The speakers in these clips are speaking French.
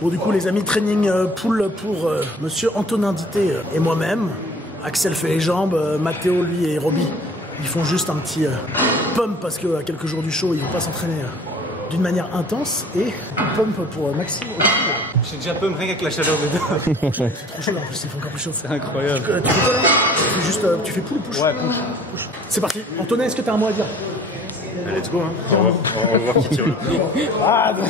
Bon, du coup, les amis, training pool pour monsieur Antonin Dité et moi-même. Axel fait les jambes, Mathéo, lui, et Roby, ils font juste un petit pump parce qu'à quelques jours du show, ils vont pas s'entraîner d'une manière intense. Et pump pour Maxime aussi. J'ai déjà pump rien qu'avec la chaleur dedans. C'est trop chaud là, en plus, il fait encore plus chaud. C'est incroyable. Tu fais quoi là? Tu fais juste, tu fais pull ou push? Ouais, push. C'est parti. Antonin, est-ce que tu as un mot à dire? Let's go, hein. On va voir qui tire le plus. Ah, pas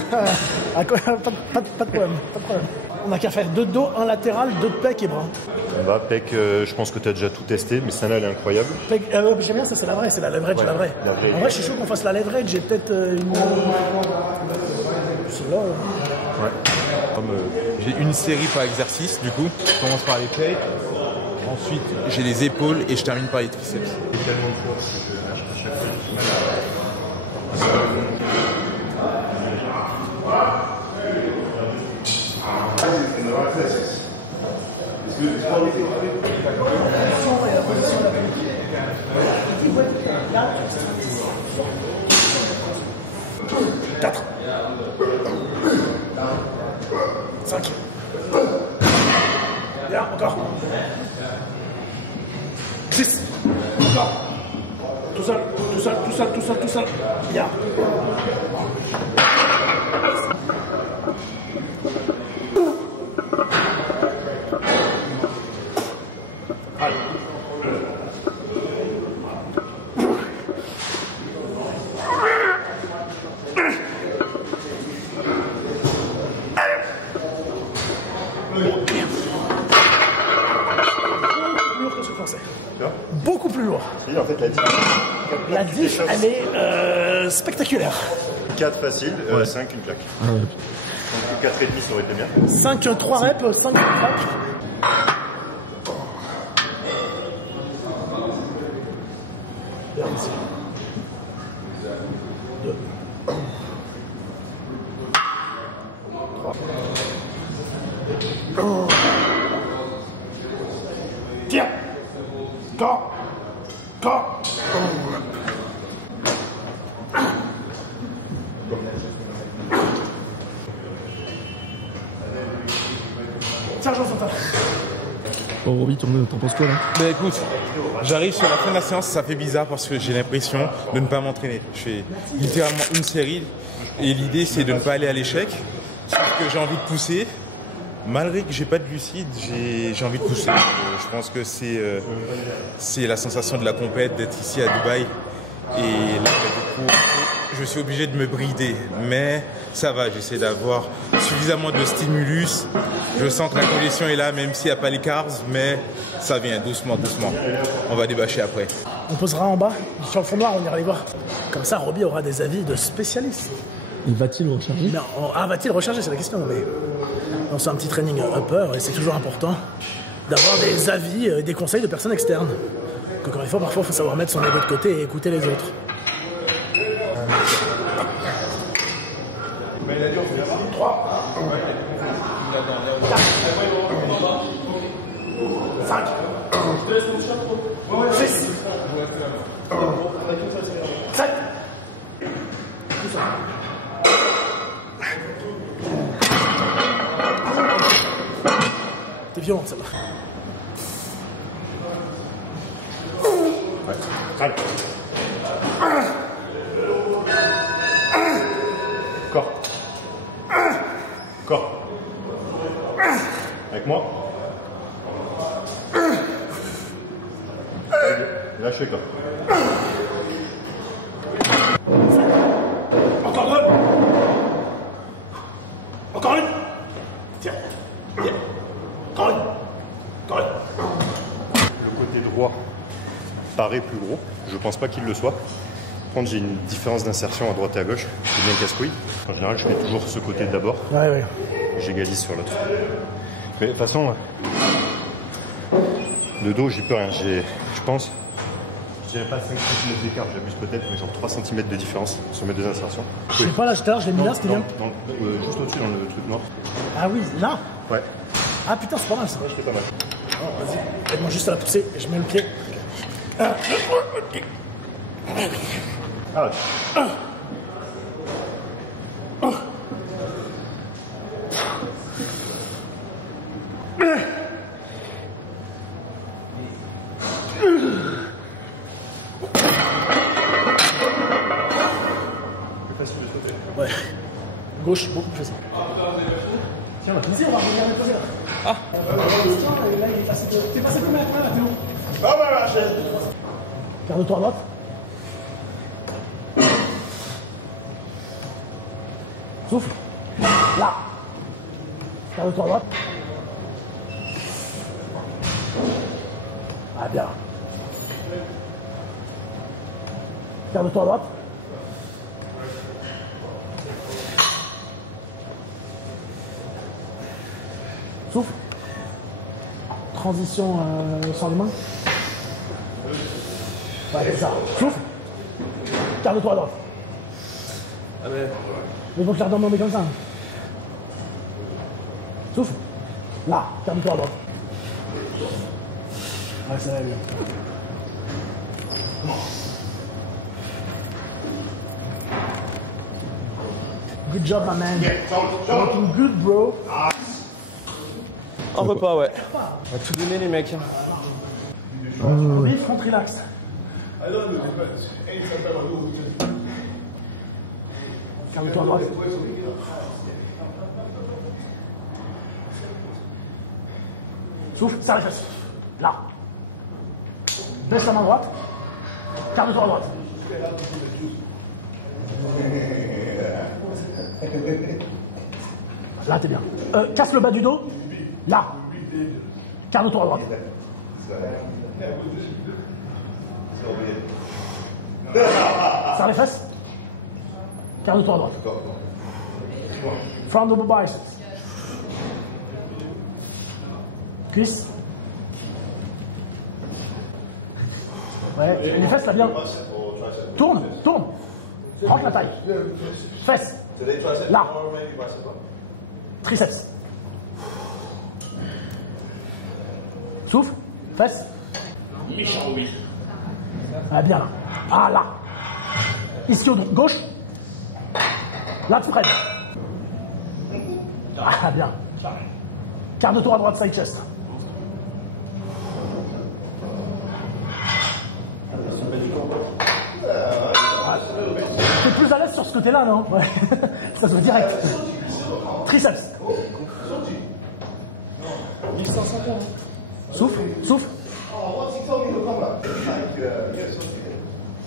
de problème, pas de problème. On n'a qu'à faire 2 de dos, 1 latéral, 2 de pec et bras. Bah, pec, je pense que tu as déjà tout testé, mais celle-là, elle est incroyable. Pec, j'aime bien ça, c'est la vraie, c'est la leverage, Ouais, la vraie. En vrai, je suis chaud qu'on fasse la leverage, j'ai peut-être une... C'est là, Ouais. J'ai une série par exercice, du coup. Je commence par les pecs. Ensuite, j'ai les épaules et je termine par les triceps. C'est tellement de force que à chaque fois. Quatre. 5. Bien, encore. 6. Encore. Tout seul, tout seul, tout seul, tout seul, tout seul. Bien. Beaucoup plus lourd. Et en fait, La diff, elle est spectaculaire. 4 facile, 5 une claque. Donc 4,5 ça aurait été bien. 5, 3 reps, 5 claques. Tiens. Corps. Corps. Sergent Santal. Bon, Roby, t'en penses quoi là? Bah écoute, j'arrive sur la fin de la séance, ça fait bizarre parce que j'ai l'impression de ne pas m'entraîner. Je fais littéralement une série et l'idée c'est de ne pas aller à l'échec. Sauf que j'ai envie de pousser. Malgré que j'ai pas de glucides, j'ai envie de pousser. Je pense que c'est la sensation de la compète, d'être ici à Dubaï. Et là, du coup, je suis obligé de me brider. Mais ça va, j'essaie d'avoir suffisamment de stimulus. Je sens que la congestion est là, même s'il n'y a pas les carbs, mais ça vient doucement, doucement. On va débâcher après. On posera en bas, sur le fond noir, on ira les voir. Comme ça, Roby aura des avis de spécialistes. Il va-t-il recharger? Non, va-t-il recharger, c'est la question. Mais on fait un petit training upper et c'est toujours important d'avoir des avis et des conseils de personnes externes. Encore une fois, parfois, il faut savoir mettre son ego de côté et écouter les autres. 3. 4. 5. 6. 7. T'es violent, ça va. Ouais. Allez. Corps. Corps. Avec moi. Lâchez corps. Encore 2. Encore une. Tiens. Tiens. Encore une. Encore une. Le côté droit paraît plus gros. Je pense pas qu'il le soit. Par contre, j'ai une différence d'insertion à droite et à gauche. C'est bien casse-couille. En général, je mets toujours ce côté d'abord. Ouais, ouais. J'égalise sur l'autre. Mais de toute façon, le dos, j'y peux rien. Je pense, je dirais pas 5 cm d'écart, j'abuse peut-être, mais genre 3 cm de différence sur mes deux insertions. Je sais pas, là, tout à l'heure, je l'ai mis là, c'était bien. Non, juste au-dessus, dans le truc noir. Ah oui, là. Ouais. Ah putain, c'est pas mal ça. Ouais, j'étais pas mal. Oh, vas-y, aide-moi juste à la pousser et je mets le pied. Ah, Gauche, beaucoup plus facile. Tiens, vas-y, on va revenir les poser là. Ah là, il est passé. T'es passé combien de fois là, Théo? Ah bah la chaise. Garde-toi à droite. Souffle. Là. Garde-toi à droite. Ah bien. Garde-toi à droite. Souffle. Transition sans les mains. Ouais, c'est ça. Souffle. Garde-toi à droite. Ah mais... Il faut que je la redemande comme ça. Souffle. Là, garde-toi à droite. Ouais, ça va bien. Good job, my man. Looking good, bro. Un repas, ouais. On va tout donner, les mecs. Oui, front relax. Calme-toi à droite. Souffle, serre les fesses. Là. Baisse la main droite. Calme-toi à droite. Là, t'es bien. Casse le bas du dos. Là. Calme-toi à droite. Serre les fesses. Calme-toi à droite. Front double biceps. Cuisse. Ouais, les fesses là bien. Tourne, tourne. Rentre la taille. Fesses. Là. Triceps. Souffle. Fesses. Ah, bien là. Ah là. Ici au gauche. Là tu freines. Ah bien. Quart de tour à droite, side chest. T'es plus à l'aise sur ce côté-là, non? Ouais. Ça se voit direct. Triceps. Souffle, souffle.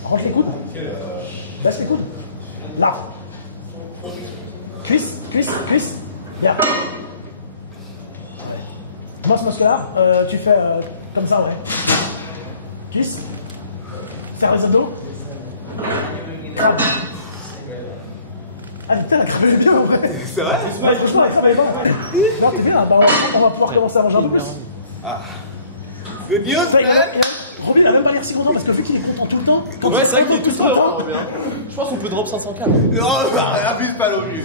Rentre les coudes. Baisse les coudes. Là. Cuisse, cuisse, cuisse. Bien. Moi, ce muscle-là, tu fais comme ça, ouais. Cuisse. Serre les abdos. Ah putain, la crevée est bien, en vrai. C'est vrai? Ouais, franchement, la crevée est bien, ouais. Non, t'es bien, attends, on va pouvoir commencer à manger un peu plus. Ah. Good news, man! Robin n'a même pas l'air si content parce que le fait qu'il est content tout le temps. Ouais, c'est vrai qu'il est tout le temps heureux. Je pense qu'on peut drop 500K. Non, abuse pas non plus.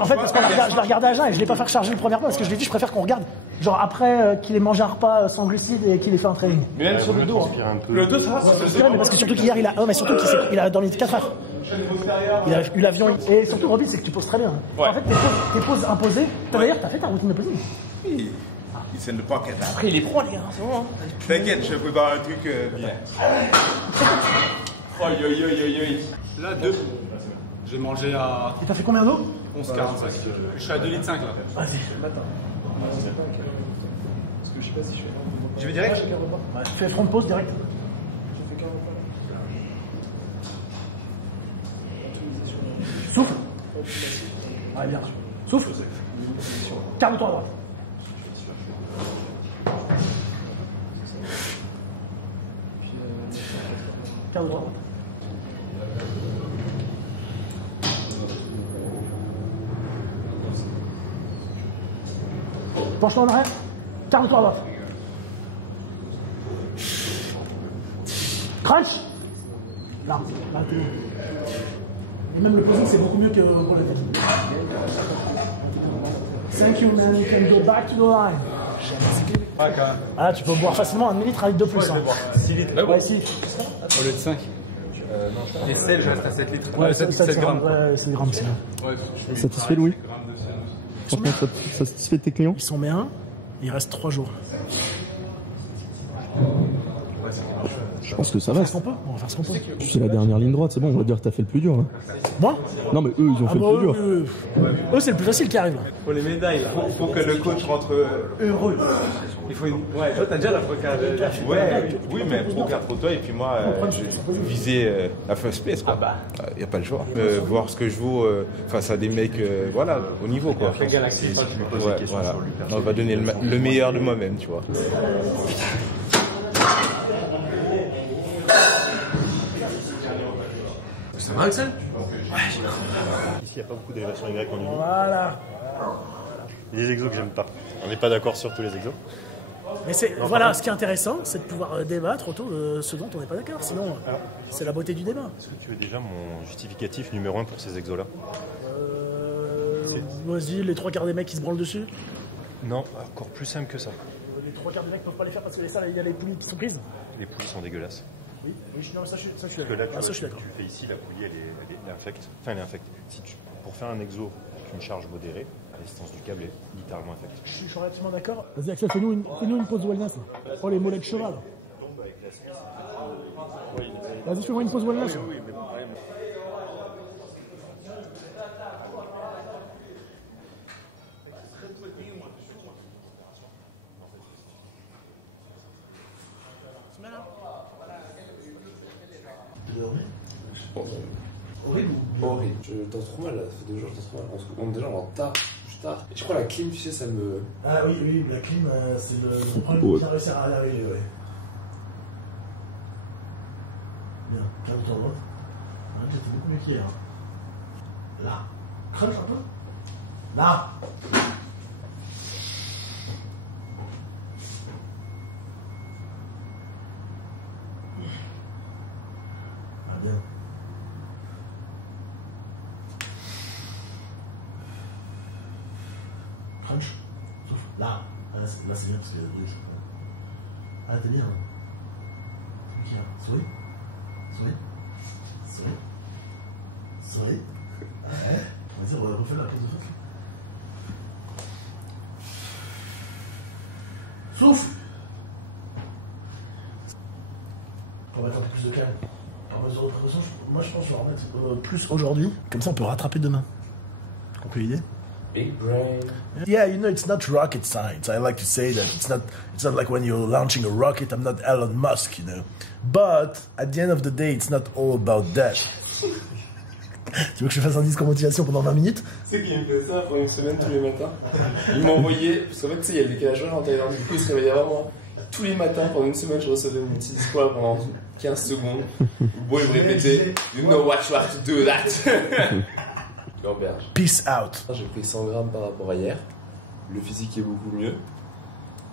En fait, parce que je l'ai regardé à jeun et je l'ai pas fait recharger le premier repas parce que je lui ai dit, je préfère qu'on regarde. Genre après qu'il ait mangé un repas sans glucides et qu'il ait fait un training. Mais même sur le dos. Le dos, ça va. Mais parce que surtout qu'hier, il a dormi 4 heures. Il a eu l'avion. Et surtout, Robin, c'est que tu poses très bien. Ouais. En fait, tes poses imposées. D'ailleurs, t'as fait ta routine de posing. Oui. It's in the pocket. Après, il est pro, les gars, c'est bon. T'inquiète, je prépare un truc bien. Oi. Là, 2. J'ai mangé à Et t'as fait combien d'eau? 11,45. Je suis à 2,5 litres là. Vas-y. Je vais direct. Ouais, tu fais front pause direct. Souffle. Ouais, bien. Souffle. Calme-toi à droite. Calme-toi à droite. Penche-toi en arrière. Calme-toi à droite. Crunch. Là, t'es bon. Et même le posing, c'est beaucoup mieux que pour le tête. Thank you, man. You can go back to the line. Ouais, quand même. Ah, tu peux boire facilement 1 litre, 1 litre de plus. Je vais boire 6 litres. Ouais, si. Au lieu de 5. Et sel, je reste à 7 litres. Ouais, 7 grammes. Ouais, 7 grammes, c'est bien. Ouais, Satisfait, Louis? Franchement, ça satisfait tes clients? Ils sont bien. Il reste 3 jours. Je pense que ça va. On va faire ce qu'on peut. On va faire ce qu'on peut. C'est la dernière ligne droite, c'est bon, on va dire que t'as fait le plus dur. Là. Moi? Non, mais eux, ils ont fait le plus dur. Eux, c'est le plus facile qui arrive. Pour les médailles, il faut que le coach rentre heureux. Il faut une... Ouais, toi, t'as déjà la procard. Ouais, oui, mais procard pour toi, et puis moi, je visais la first place, quoi. Y a pas le choix. Voir ce que je vaux face à des mecs, voilà, au niveau, quoi. Ouais, voilà. On va donner le meilleur de moi-même, tu vois. Ça va, Axel? Ici, il n'y a pas beaucoup d'élévations Y en uni. Voilà. Les exos que j'aime pas. On n'est pas d'accord sur tous les exos. Mais c'est voilà, ce qui est intéressant, c'est de pouvoir débattre autour de ce dont on n'est pas d'accord. Sinon, c'est la beauté du débat. Est-ce que tu veux déjà mon justificatif numéro 1 pour ces exos-là? Vas-y, les 3 quarts des mecs qui se branlent dessus. Non, encore plus simple que ça. Les 3 quarts des mecs peuvent pas les faire parce que les salles, il y a les poulies qui sont prises. Les poulies sont dégueulasses. Oui, non, ça je suis Parce que là, d'accord. tu fais ici, la poulie, elle est infecte. Enfin, elle est infecte. Pour faire un exo avec une charge modérée, la distance du câble est littéralement infecte. Je suis relativement d'accord. Vas-y, Axel, fais-nous une pause wellness. Là. Oh, les mollets de cheval. Vas-y, fais-moi une pause wellness. Oui, mais bon, Horrible. Je dors trop mal là, ça fait 2 jours, je dors trop mal. Déjà, on est en tard, je suis tard. Et je crois la clim, tu sais, ça me. Ah oui, la clim, c'est le problème qui a réussi à la régler, ouais. Bien, calme-toi, droite. J'étais beaucoup mieux qu'hier. Là. Crunch un peu. Là. Ah, bien. Crunch. Souffle. Là. Là, c'est bien parce qu'il y a 2 choses. Ah, t'es bien. C'est bien. Souris. Souris. Souris. Souris. Vas-y, on va refaire la pause de souffle. Souffle. Pour mettre un peu plus de calme. Par mesure de précaution, moi je pense qu'on va en mettre plus aujourd'hui. Comme ça, on peut rattraper demain. Compris l'idée? Big brain. Yeah, you know, it's not rocket science. I like to say that it's not like when you're launching a rocket. I'm not Elon Musk, you know. But at the end of the day, it's not all about that. Tu veux que je fasse un discours motivation pendant 20 minutes? Tu sais qu'il me fait ça pendant une semaine tous les matins. Il m'a envoyé, parce qu'en fait, tu sais, il y a le décalage horaire en Thaïlande. Du coup, il se réveillait vraiment. Tous les matins, pendant une semaine, je recevais mon petit discours pendant 15 secondes. Bon, il me répétait, you know what you have to do that. L'auberge. Peace out. J'ai pris 100 grammes par rapport à hier. Le physique est beaucoup mieux.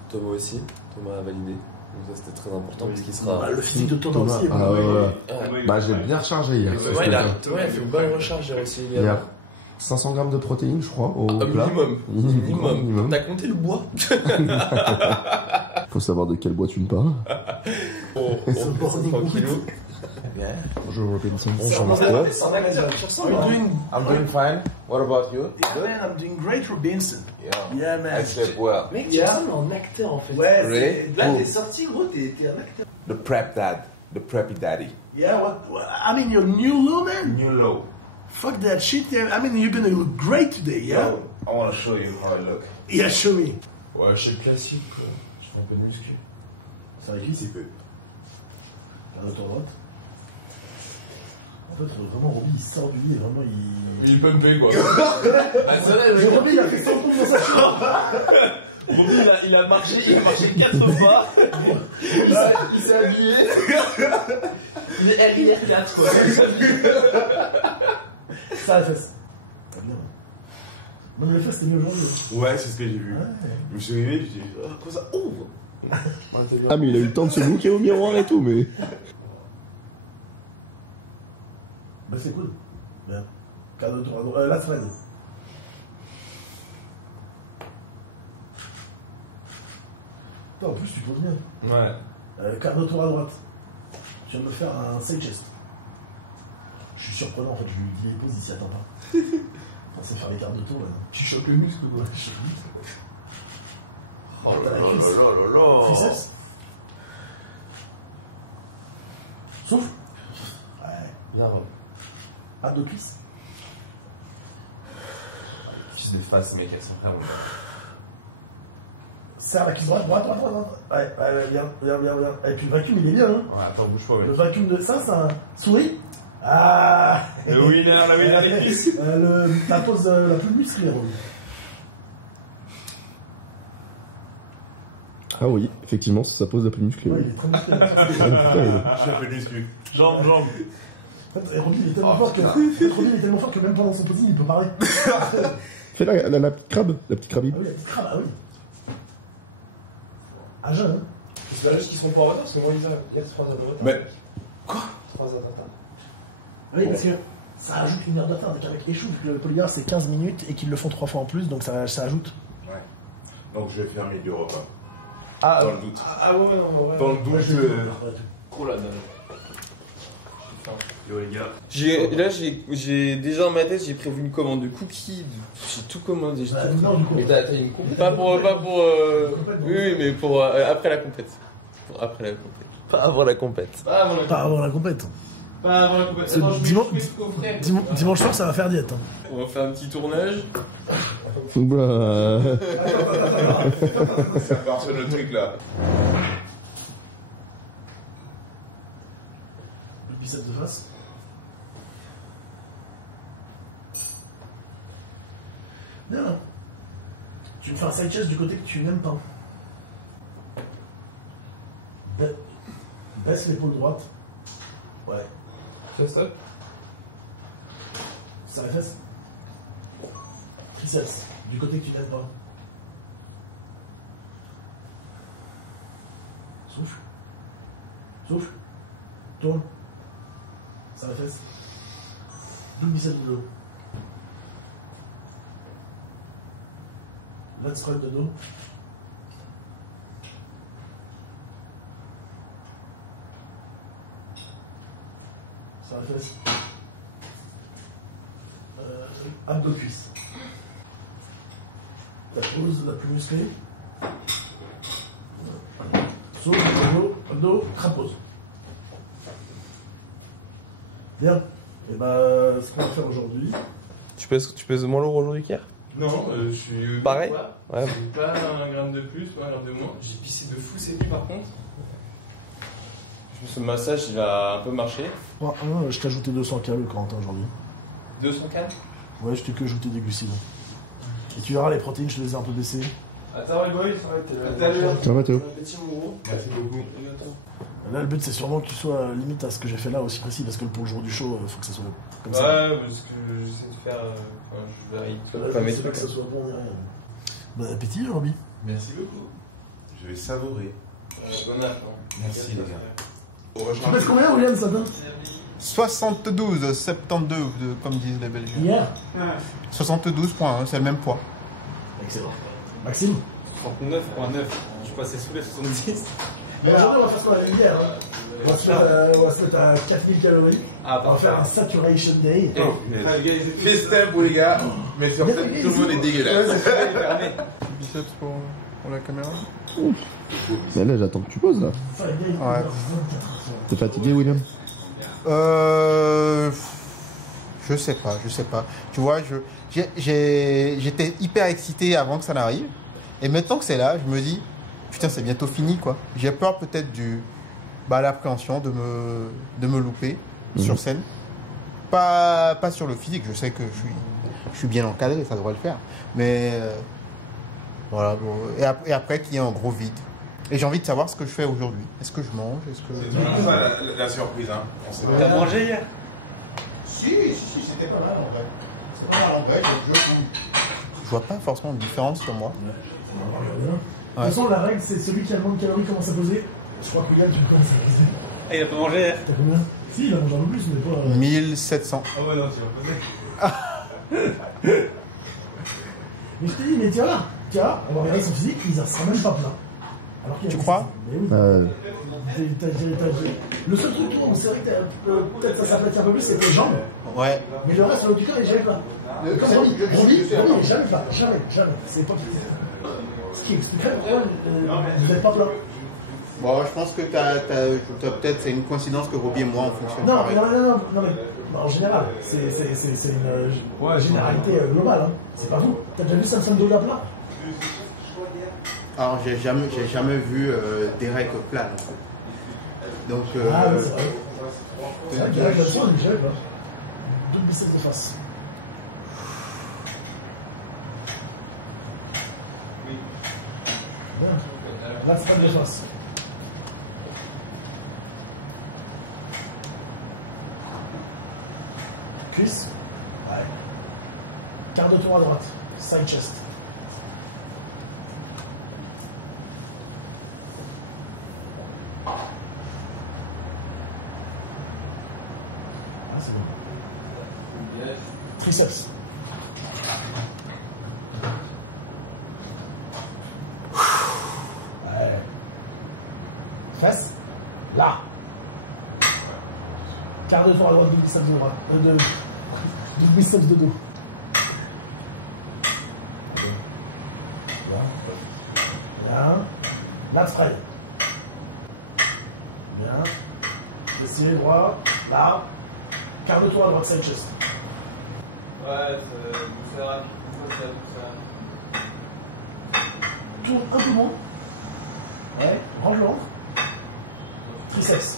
Thomas aussi. Thomas a validé. Donc ça c'était très important parce qu'il sera. Le physique de Thomas aussi est beaucoup mieux. Bah j'ai bien rechargé hier. Ouais, Thomas il fait une bonne recharge hier aussi. Il y a 500 grammes de protéines je crois au plat. Minimum. T'as compté le bois? Faut savoir de quel bois tu me parles. Tranquillou. Bonjour Robinson. I'm doing fine. What about you? Man, I'm doing great, Robinson. Yeah, man. I slept well. Mec, tu ressembles en acteur en fait. Ouais, Really? là t'es sorti, gros, t'es un acteur. The prep dad. The preppy daddy. Yeah, I mean, your new low, man. New low. Fuck that shit, yeah. I mean, you're gonna look great today, yeah? I want to show you how I look. Yeah, show me. Ouais, je suis classique quoi. Je fais un peu de muscu. Ça va qui c'est peu. Regarde à droite. En fait, vraiment, Roby, il sort du lit et vraiment, il... Il est pumpé quoi. Ah, c'est vrai, Roby, il a fait 100 coups dans sa chambre. Roby, il a marché 4 fois. Il s'est habillé. Il est RIR4 quoi. Ça, les fesses. Pas bien. Non, mais les fesses, c'était mieux aujourd'hui. Ouais, c'est ce que j'ai vu. Ouais. Je me suis réveillé, je me suis dit, oh, quoi ça ouvre. Ah mais il a eu le temps de se bouquer au miroir et tout mais... Bah c'est cool. Bien. Cadeau tour à droite. Là, Fred. En plus, tu poses bien. Ouais. Cadeau tour à droite. Tu viens de me faire un side chest. Je suis surprenant, en fait, je lui dis les poses, il s'y attend pas. Enfin, c'est faire des quarts de tour, là. Tu choques le muscle, quoi. Tu choques le muscle. Oh là là là là là. Triceps. abdos cuisses. Fils de face, mec, elles sont vraiment. Serre la cuisse droite. Ouais, bien. Et puis le vacuum, il est bien, hein. Ouais, attends, bouge pas, Le mec. vacuum de ça, souris. Ah. Le winner des cuisses. La pose la plus musclée, Roby. Ah oui, effectivement, ça pose la plus musclée. Ouais, Oui. il est très musclé. J'ai fait du muscu. Jambe. En fait, Roby, il est tellement fort que même pendant son posing, il peut parler. Fais la petite crabe, la petite crabine. Ah oui, la petite crabe, ah oui. À jeun, hein. C'est là juste qu'ils seront pas en retard parce que moi, il y a 3 heures de retard. Mais. Quoi 3 heures de retard. Oui, parce que ça ajoute une heure de retard. Donc avec les choux, vu que le polygraphe c'est 15 minutes et qu'ils le font 3 fois en plus, donc ça ajoute. Ouais. Donc je vais faire milieu repas. Ah, Dans le doute. Ah ouais, non, ouais. Dans le doute. Oh la dalle. Yo les gars. J'ai déjà dans ma tête, j'ai prévu une commande de cookies, j'ai tout commandé. J'ai tout Non, du coup. Et t'as une compète. Pas pour oui, mais pour après la compète. Pour après la compète. Pas avant la compète. Pas avant la compète. Pas avant la compète. C'est Attends, je dimanche- mets le coffret. Dimanche soir, ça va faire diète. Hein. On va faire un petit tournage. Oula. Ça part sur le truc là. Le biceps de face. Bien. Tu me fais un side chest du côté que tu n'aimes pas. Baisse l'épaule droite. Ouais. Ça stop. Ça la fesse. Triceps. Du côté que tu n'aimes pas. Souffle. Souffle. Tourne. Ça la fesse. Double biceps de dos. Lat squat de dos. Ça la fesse. Abdos cuisses. La pose la plus musclée. Saut, abdos, crapose. Bien. Et bah, ce qu'on va faire aujourd'hui. Tu pèses moins lourd aujourd'hui qu'hier? Non, je suis. Pareil. Ouais. J'ai pas un gramme de plus, ouais, alors de moins. J'ai pissé de fou ces nuits par contre. Ce massage il a un peu marché. Oh, je t'ai ajouté 200 calories, Corentin, aujourd'hui. 200 calmes. Ouais, je t'ai que ajouté des glucides. Et tu verras, les protéines, je te les ai un peu baissées. Attends, les boys, t'es à l'heure. Ça va, Théo? Petit mon gros. Merci beaucoup. Là, le but, c'est sûrement que tu sois limite à ce que j'ai fait là aussi précis, parce que pour le jour du show, faut que ça soit comme ça. Ouais, parce que j'essaie de faire. Enfin, je varie pas mes C'est pas trucs. que ça soit bon ni rien. Bon appétit, Roby. Merci beaucoup. Je vais savourer. Bon app, hein. Merci les gars. Tu pèses combien, William, ça donne 72, 72, comme disent les Belges. Hier 72 points, c'est le même poids. Excellent. Maxime 39.9. Je passais sous les 70. Mais aujourd'hui, on va faire ce qu'on a fait hier. Hein. On va se mettre à 4000 calories. Ah, On va faire un saturation day. Festin pour les gars. Mais sur tout le monde est dégueulasse. Biceps pour la caméra. Mais là, j'attends que tu poses, là. Enfin, il y a Ouais. 24 heures. T'es fatigué, William? Je sais pas. Tu vois, j'étais hyper excité avant que ça n'arrive. Et maintenant que c'est là, je me dis, putain, c'est bientôt fini, quoi. J'ai peur peut-être l'appréhension de me louper sur scène. Pas sur le physique, je sais que je suis bien encadré, ça devrait le faire. Mais voilà, bon. Et après qu'il y ait un gros vide. Et j'ai envie de savoir ce que je fais aujourd'hui. Est-ce que je mange? Est-ce que... C'est vraiment ça la surprise, hein. T'as mangé hier? Si, c'était pas mal en vrai. C'est pas mal en vrai. Je vois pas forcément de différence sur moi. De toute façon, la règle, c'est celui qui a le moins de calories commence à poser. Je crois que William, tu commences à poser. Ah, il a pas mangé hier? T'as combien? Si, il a mangé un peu plus, mais pas. 1700. Ah ouais, non, tu vas poser. Mais je t'ai dit, mais tiens là, on va regarder son physique, il ne sera même pas plein. Alors qu'il a Tu dit crois ça. Mais oui. Le seul truc où c'est vrai que peut-être ça s'aplatit un peu plus, c'est les jambes. Ouais. Mais le reste, le haut du corps, il est jamais plat. Comme Roby, il est jamais plat. Jamais. C'est pas ce qui expliquerait pourquoi vous n'êtes pas plat. Bon, je pense que peut-être c'est une coïncidence que Robbie et moi on fonctionne Non, pareil. non, mais en général, c'est une généralité globale. Hein. C'est pas vous. T'as déjà vu Samson Doga plat? Alors, j'ai jamais vu Derek plat non plus. Donc, ah, oui, c'est vrai. C'est vrai qu'il y a là-dessus, on est jamais pas. Deux biceps de face. Là, c'est pas de face. Cuisse. Ouais. Quart de tour à droite. Side chest. Ah, c'est bon. Triceps. Ouais. Fesses. Là. Quart de tour à droite du biceps de droite. Du biceps de dos. Bien. Lat spread. Bien. Essayez droit. Là. Quart de tour à droite, side chest. Ouais, c'est rapide. Tourne un peu moins. Ouais. Range l'encre. Triceps.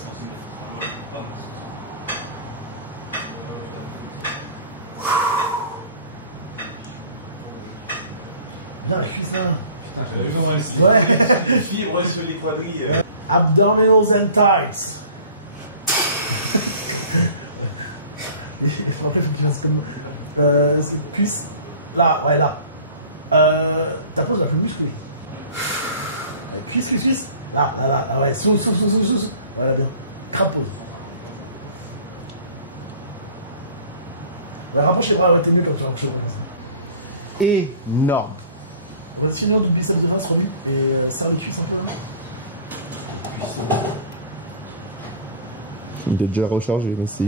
Bien, la cuisse là. Ouais. Fibre sur les quadrilles. Abdominals and thighs. Et après, il faut que tu fasses comme. Cuisse. Là, ouais, là. Ta pose la plus musclée. Cuisse. Là, ouais. Sous. Voilà, bien. Crapose. Rapproche les bras, ouais, t'es mieux comme ça. énorme. Sinon, du biceps de face, remis et serre les cuisses un peu. Il est déjà rechargé, mais c'est.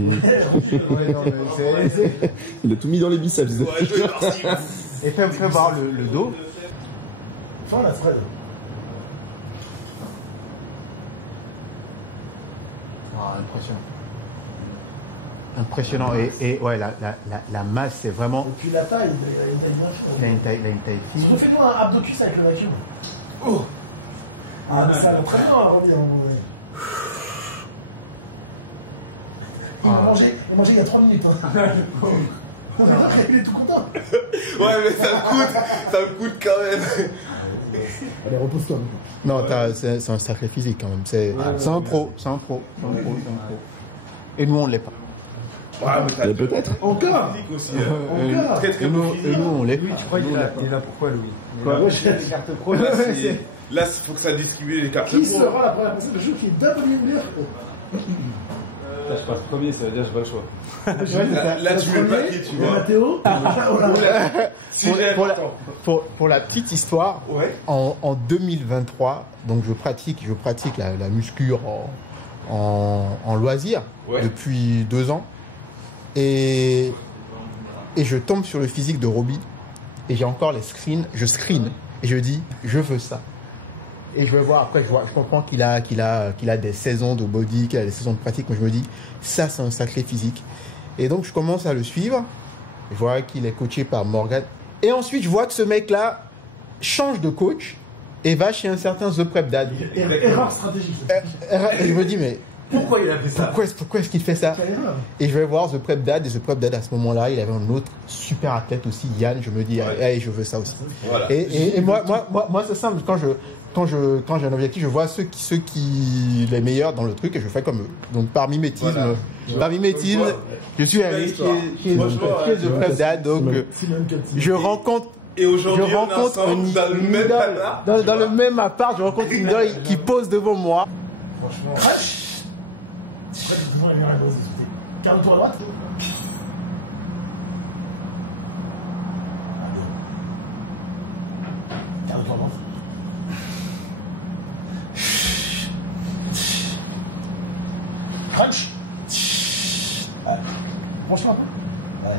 Il a tout mis dans les biceps. Et fais voir le dos. Enfin, la spread. Ah, impressionnant. Et ouais, la masse, c'est vraiment. Et puis la taille, Il a une taille fine. Refais-nous un abdo-cuisse avec le vacuum. Oh. Ah, ça va très bien à revenir. Il m'a mangé il y a 3 minutes. Il est tout content. Ouais, mais ça me coûte quand même. Allez, repose-toi. Non, c'est un sacré physique quand même. C'est un pro. Et nous, on ne l'est pas. Peut-être. Encore. Aussi, Très très beau. Et nous, on l'est. Tu crois qu'il est là pourquoi, Louis? Quoi, les cartes pro. Là, il faut que ça distribue les cartes. Qui sera la première personne de jeu qui est WNBA? Je passe premier, ça veut dire que j'ai pas le choix. Là, tu mets le paquet, tu vois. Mathéo. Pour la petite histoire, Ouais. en 2023, donc je pratique la muscu en loisir depuis 2 ans. Et je tombe sur le physique de Robbie. Et j'ai encore les screens. Je screen. Et je dis, je veux ça. Et je vais voir, après, je comprends qu'il a des saisons de body, qu'il a des saisons de pratique. Mais je me dis, ça, c'est un sacré physique. Et donc, je commence à le suivre. Je vois qu'il est coaché par Morgan. Et ensuite, je vois que ce mec-là change de coach et va chez un certain The Prep Dad. Erreur stratégique. Et je me dis, mais Pourquoi il a fait ça? pourquoi est-ce qu'il fait ça? Et je vais voir The Prep Dad. Et The Prep Dad, à ce moment-là, il avait un autre super athlète aussi, Yann. Je me dis, hey, je veux ça aussi. Voilà. Et moi, c'est simple. Quand j'ai un objectif, je vois ceux qui les meilleurs dans le truc et je fais comme eux. Donc par mimétisme, je suis allé chez The Prep Dad. Donc je rencontre. Et aujourd'hui, on est ensemble dans le même appart. Dans le même appart, je rencontre une doy qui pose devant moi. Franchement. Quart de tour à droite. Quart de tour à droite. Crunch. Ouais. Franchement. Ouais.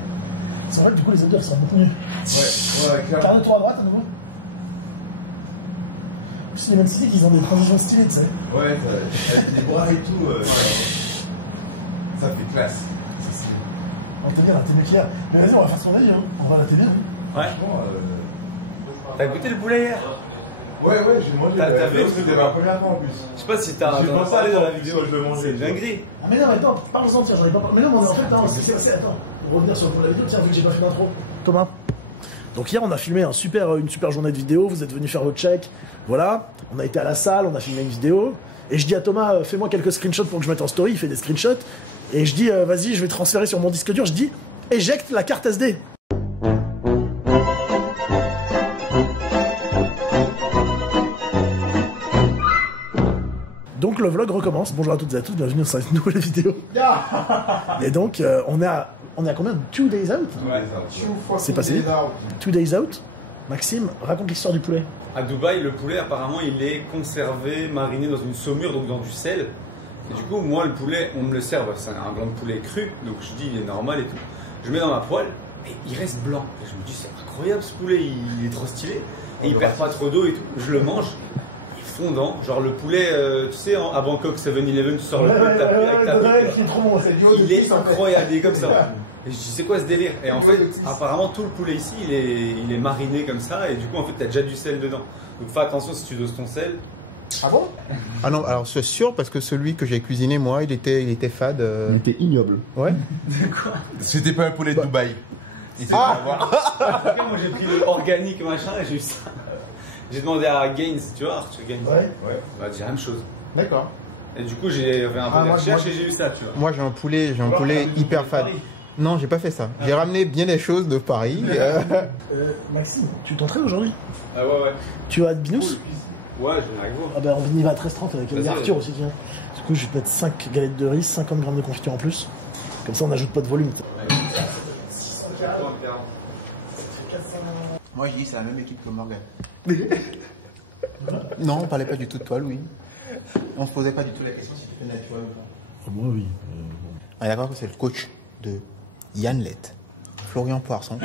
C'est vrai que du coup les odeurs sont beaucoup mieux. Ouais, Quart de tour à droite à nouveau. plus, les mêmes styles, ils ont des transitions stylées, tu sais. Ouais, avec les bras et tout, ça fait classe. On t'a bien la télé claire. Mais vas-y, on va faire son avis, hein. On va la télé. Ouais. T'as goûté le poulet hier? Ouais, j'ai mangé. T'as vu? C'était ma première fois en plus. Je sais pas si t'as parlé dans la vidéo, je le mangeais. C'est dinguerie. Ah, mais non, mais attends, parle-en, tiens, j'en ai pas parlé. Mais non, mais en fait, attends, attends. Pour revenir sur la vidéo, tiens, vu que j'ai pas fait d'intro. Thomas. Donc hier, on a filmé une super journée de vidéo. Vous êtes venus faire votre check. Voilà. On a été à la salle, on a filmé une vidéo. Et je dis à Thomas, fais-moi quelques screenshots pour que je mette en story. Il fait des screenshots. Et je dis, vas-y, je vais transférer sur mon disque dur. Je dis, éjecte la carte SD. Donc le vlog recommence. Bonjour à toutes et à tous, bienvenue dans cette nouvelle vidéo. Et donc on est à combien? 2 days out? C'est passé vite. 2 days out. Maxime, raconte l'histoire du poulet. À Dubaï, le poulet apparemment il est conservé, mariné dans une saumure, donc dans du sel. Et du coup moi le poulet, on me le sert, c'est un blanc de poulet cru, donc je dis il est normal et tout. Je mets dans ma poêle et il reste blanc. Et je me dis c'est incroyable ce poulet, il est trop stylé. Et il perd pas trop d'eau et tout. Je le mange. Fondant, genre le poulet, tu sais, à Bangkok 7-Eleven, tu sors le poulet avec ta pique. Il est incroyable, il est comme ça. Et je dis, c'est quoi ce délire? Et en fait, apparemment, tout le poulet ici, il est mariné comme ça, et du coup, en fait, t'as déjà du sel dedans. Donc fais attention si tu doses ton sel. Ah bon? Ah non, alors c'est sûr, parce que celui que j'ai cuisiné, moi, il était fade. Il était ignoble. Ouais. Quoi? C'était pas un poulet de Dubaï. En tout cas, moi j'ai pris le organique machin, et j'ai eu ça. J'ai demandé à Gaines, tu vois, Arthur Gaines. Ouais. Bah, j'ai la même chose. D'accord. Et du coup, j'ai fait un peu de recherche et j'ai eu ça, tu vois. Moi, j'ai un poulet hyper fade. Non, j'ai pas fait ça. J'ai ramené bien des choses de Paris. Maxime, tu t'entraînes aujourd'hui? Ah ouais. Tu vas à Binous? Ouais, je vais avec vous. Ah bah on y va à 13h30 avec Arthur aussi qui vient. Du coup, je vais te mettre 5 galettes de riz, 50 grammes de confiture en plus. Comme ça, on n'ajoute pas de volume. Moi, je dis c'est la même équipe que Morgan. Non, on parlait pas du tout de toi, Louis. On se posait pas du tout la question si tu fais naturel ou pas. Moi, oui. On est d'accord que c'est le coach de Yann Lett, Florian Poisson.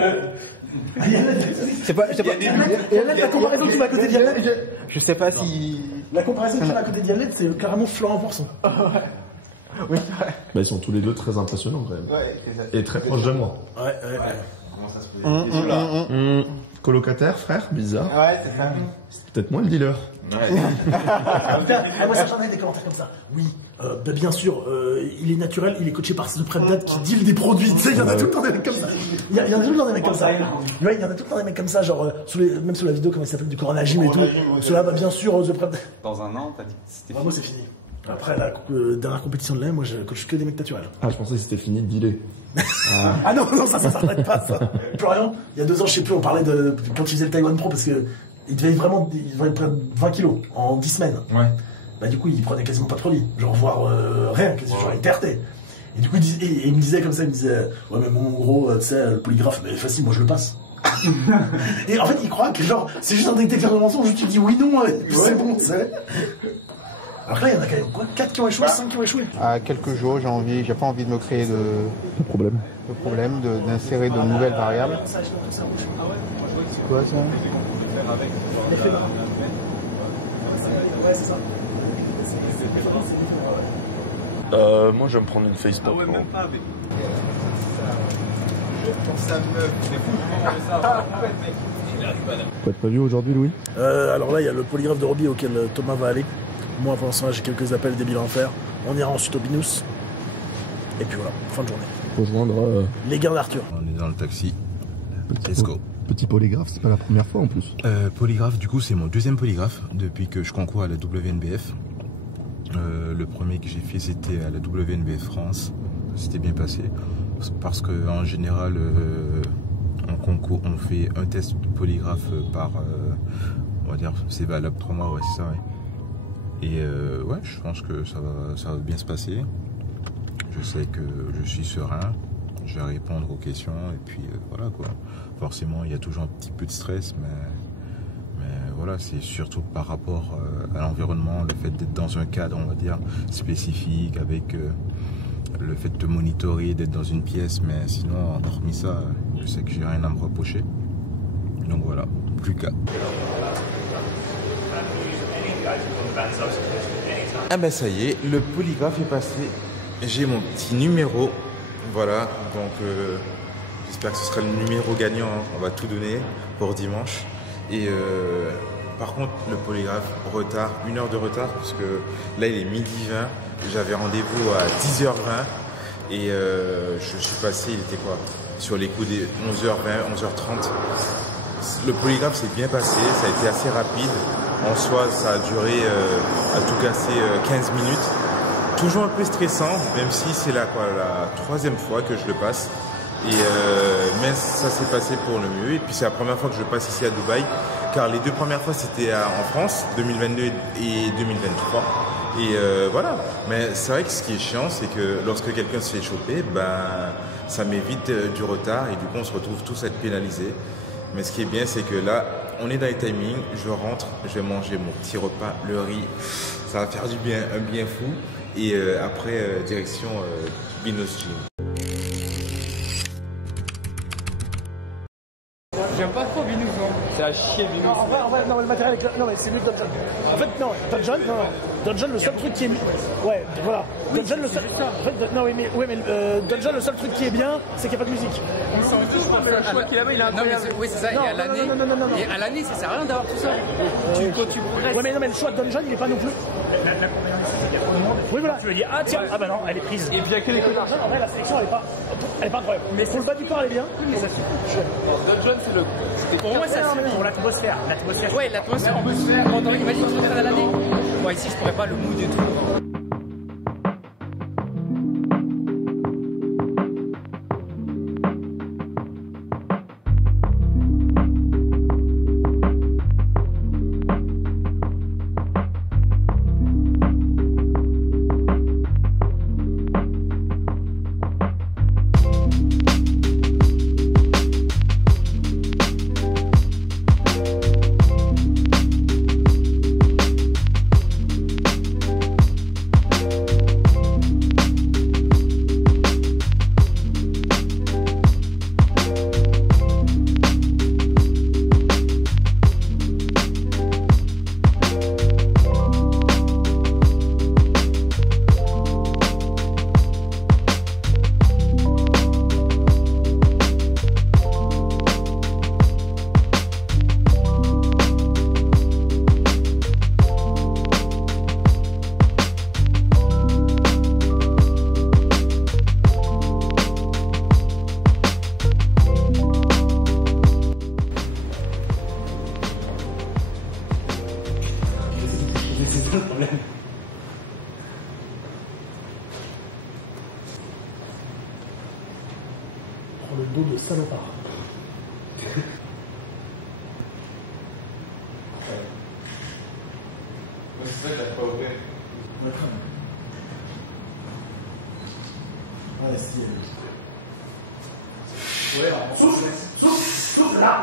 C'est pas. La comparaison que tu mets à côté de Yann Lett, je sais pas si. La comparaison que tu mets à côté de Yann Lett, c'est carrément Florian Poisson. Oui. Bah, ils sont tous les deux très impressionnants quand même. Ouais, et très proches de moi. Ouais. Comment ça se fait? Colocataire, frère, bizarre. Ouais, c'est ça. C'est peut-être moi le dealer. Moi, ça j'en ai des commentaires comme ça. Oui, bah, bien sûr, il est naturel, il est coaché par ce prêt de date qui deal des produits. Tu sais, il y en a tout le temps des mecs comme ça. Il y en a tout le temps des mecs comme ça. Ouais, il y en a tout le temps des mecs comme ça, genre, même sous la vidéo, comment il s'appelle, du Corona Gym et tout. Cela, bah, bien sûr, The Prep. Dans un an, t'as dit que c'était fini. Moi, c'est fini. Après, la dernière compétition de l'année, moi, je coach que des mecs naturels. Ah, je pensais que c'était fini de dealer. Ah non, ça s'arrête pas, ça. Florian, il y a 2 ans, je sais plus, on parlait de quand il faisait le Taïwan Pro parce que il devait prendre 20 kilos en 10 semaines. Ouais. Bah, du coup, il prenait quasiment pas de produits. Genre, voire rien, genre, il tertait. Et du coup, il me disait comme ça, il me disait, ouais, mais mon gros, tu sais, le polygraphe, mais facile, moi je le passe. Et en fait, il croit que genre, c'est juste un détecteur de mensonges où tu dis oui, non, c'est bon, tu sais. Alors là, il y en a quand même quoi, 4 qui ont échoué, 5 qui ont échoué. À quelques jours, j'ai pas envie de me créer de problème, d'insérer de nouvelles variables. C'est quoi ça? Moi, je vais me prendre une Facebook. Ah ouais, même pas avec. Quoi de prévu aujourd'hui, Louis? Alors là, il y a le polygraphe de Roby auquel Thomas va aller. Moi, pour l'instant, j'ai quelques appels débiles à en faire. On ira ensuite au Binous. Et puis voilà, fin de journée. Rejoindre les gars d'Arthur. On est dans le taxi. Let's go. Petit polygraphe, c'est pas la première fois en plus. Polygraphe, du coup, c'est mon 2e polygraphe depuis que je concours à la WNBF. Le premier que j'ai fait, c'était à la WNBF France. C'était bien passé. Parce qu'en général, en concours, on fait un test de polygraphe par, on va dire, c'est valable 3 mois, ouais, c'est ça, ouais. Et ouais, je pense que ça va bien se passer. Je sais que je suis serein, je vais répondre aux questions et puis voilà quoi. Forcément, il y a toujours un petit peu de stress, mais voilà, c'est surtout par rapport à l'environnement, le fait d'être dans un cadre, on va dire, spécifique, avec le fait de monitorer, d'être dans une pièce, mais sinon, hormis ça, je sais que j'ai rien à me reprocher. Donc voilà, plus qu'à. Ah ben ça y est, le polygraphe est passé. J'ai mon petit numéro. Voilà, donc j'espère que ce sera le numéro gagnant. Hein. On va tout donner pour dimanche. Et par contre, le polygraphe, retard, 1 heure de retard, parce que là il est 12h20. J'avais rendez-vous à 10h20 et je suis passé, il était quoi? Sur les coups des 11h20, 11h30. Le polygraphe s'est bien passé, ça a été assez rapide. En soi, ça a duré à tout casser 15 minutes. Toujours un peu stressant, même si c'est la 3e fois que je le passe. Et mais ça s'est passé pour le mieux. Et puis c'est la première fois que je le passe ici à Dubaï, car les 2 premières fois c'était en France, 2022 et 2023. Et voilà. Mais c'est vrai que ce qui est chiant, c'est que lorsque quelqu'un se fait choper, ben ça m'évite du retard et du coup on se retrouve tous à être pénalisés. Mais ce qui est bien, c'est que là, on est dans les timings, je rentre, je vais manger mon petit repas, le riz, ça va faire du bien, un bien fou. Et après, direction Binous Gym. J'aime pas trop Binous, non. C'est à chier Binous. Non, en vrai, non, le matériel est... Non, mais c'est mieux que Dungeon. En fait, non, Dungeon, le seul truc qui est... Ouais, voilà. Oui, Dungeon, le seul... En fait, non, mais Dungeon, le seul truc qui est bien, c'est qu'il n'y a pas de musique. On s'en fout, le choix qu'il a là, il a incroyable. Oui, c'est ça, et à l'année... Et à l'année, ça sert à rien d'avoir tout ça. Quand tu progresses... Ouais, mais non, mais le choix de Dungeon, il n'est pas non plus... La compagnie, c'est qu'il y a trop de monde. Oui, voilà. Tu veux dire, ah tiens, ah bah non, elle est prise. Et bien, quel est le Dungeon? En vrai, la sélection, elle est pas incroyable. Mais pour le bas du corps, elle est bien. Mais ça suffit. Dungeon, c'est le... Pour moi, ça suffit. Pour l'atmosphère. L'atmosphère. Ouais, l'atmosphère, on peut se faire. Imagine que tu le fais à l'année. Bon, ici, je pourrais pas le mood et tout. Le dos de salopard. C'est ça que t'as pas ouvert. Ouais, si. Ouais, Souffle là.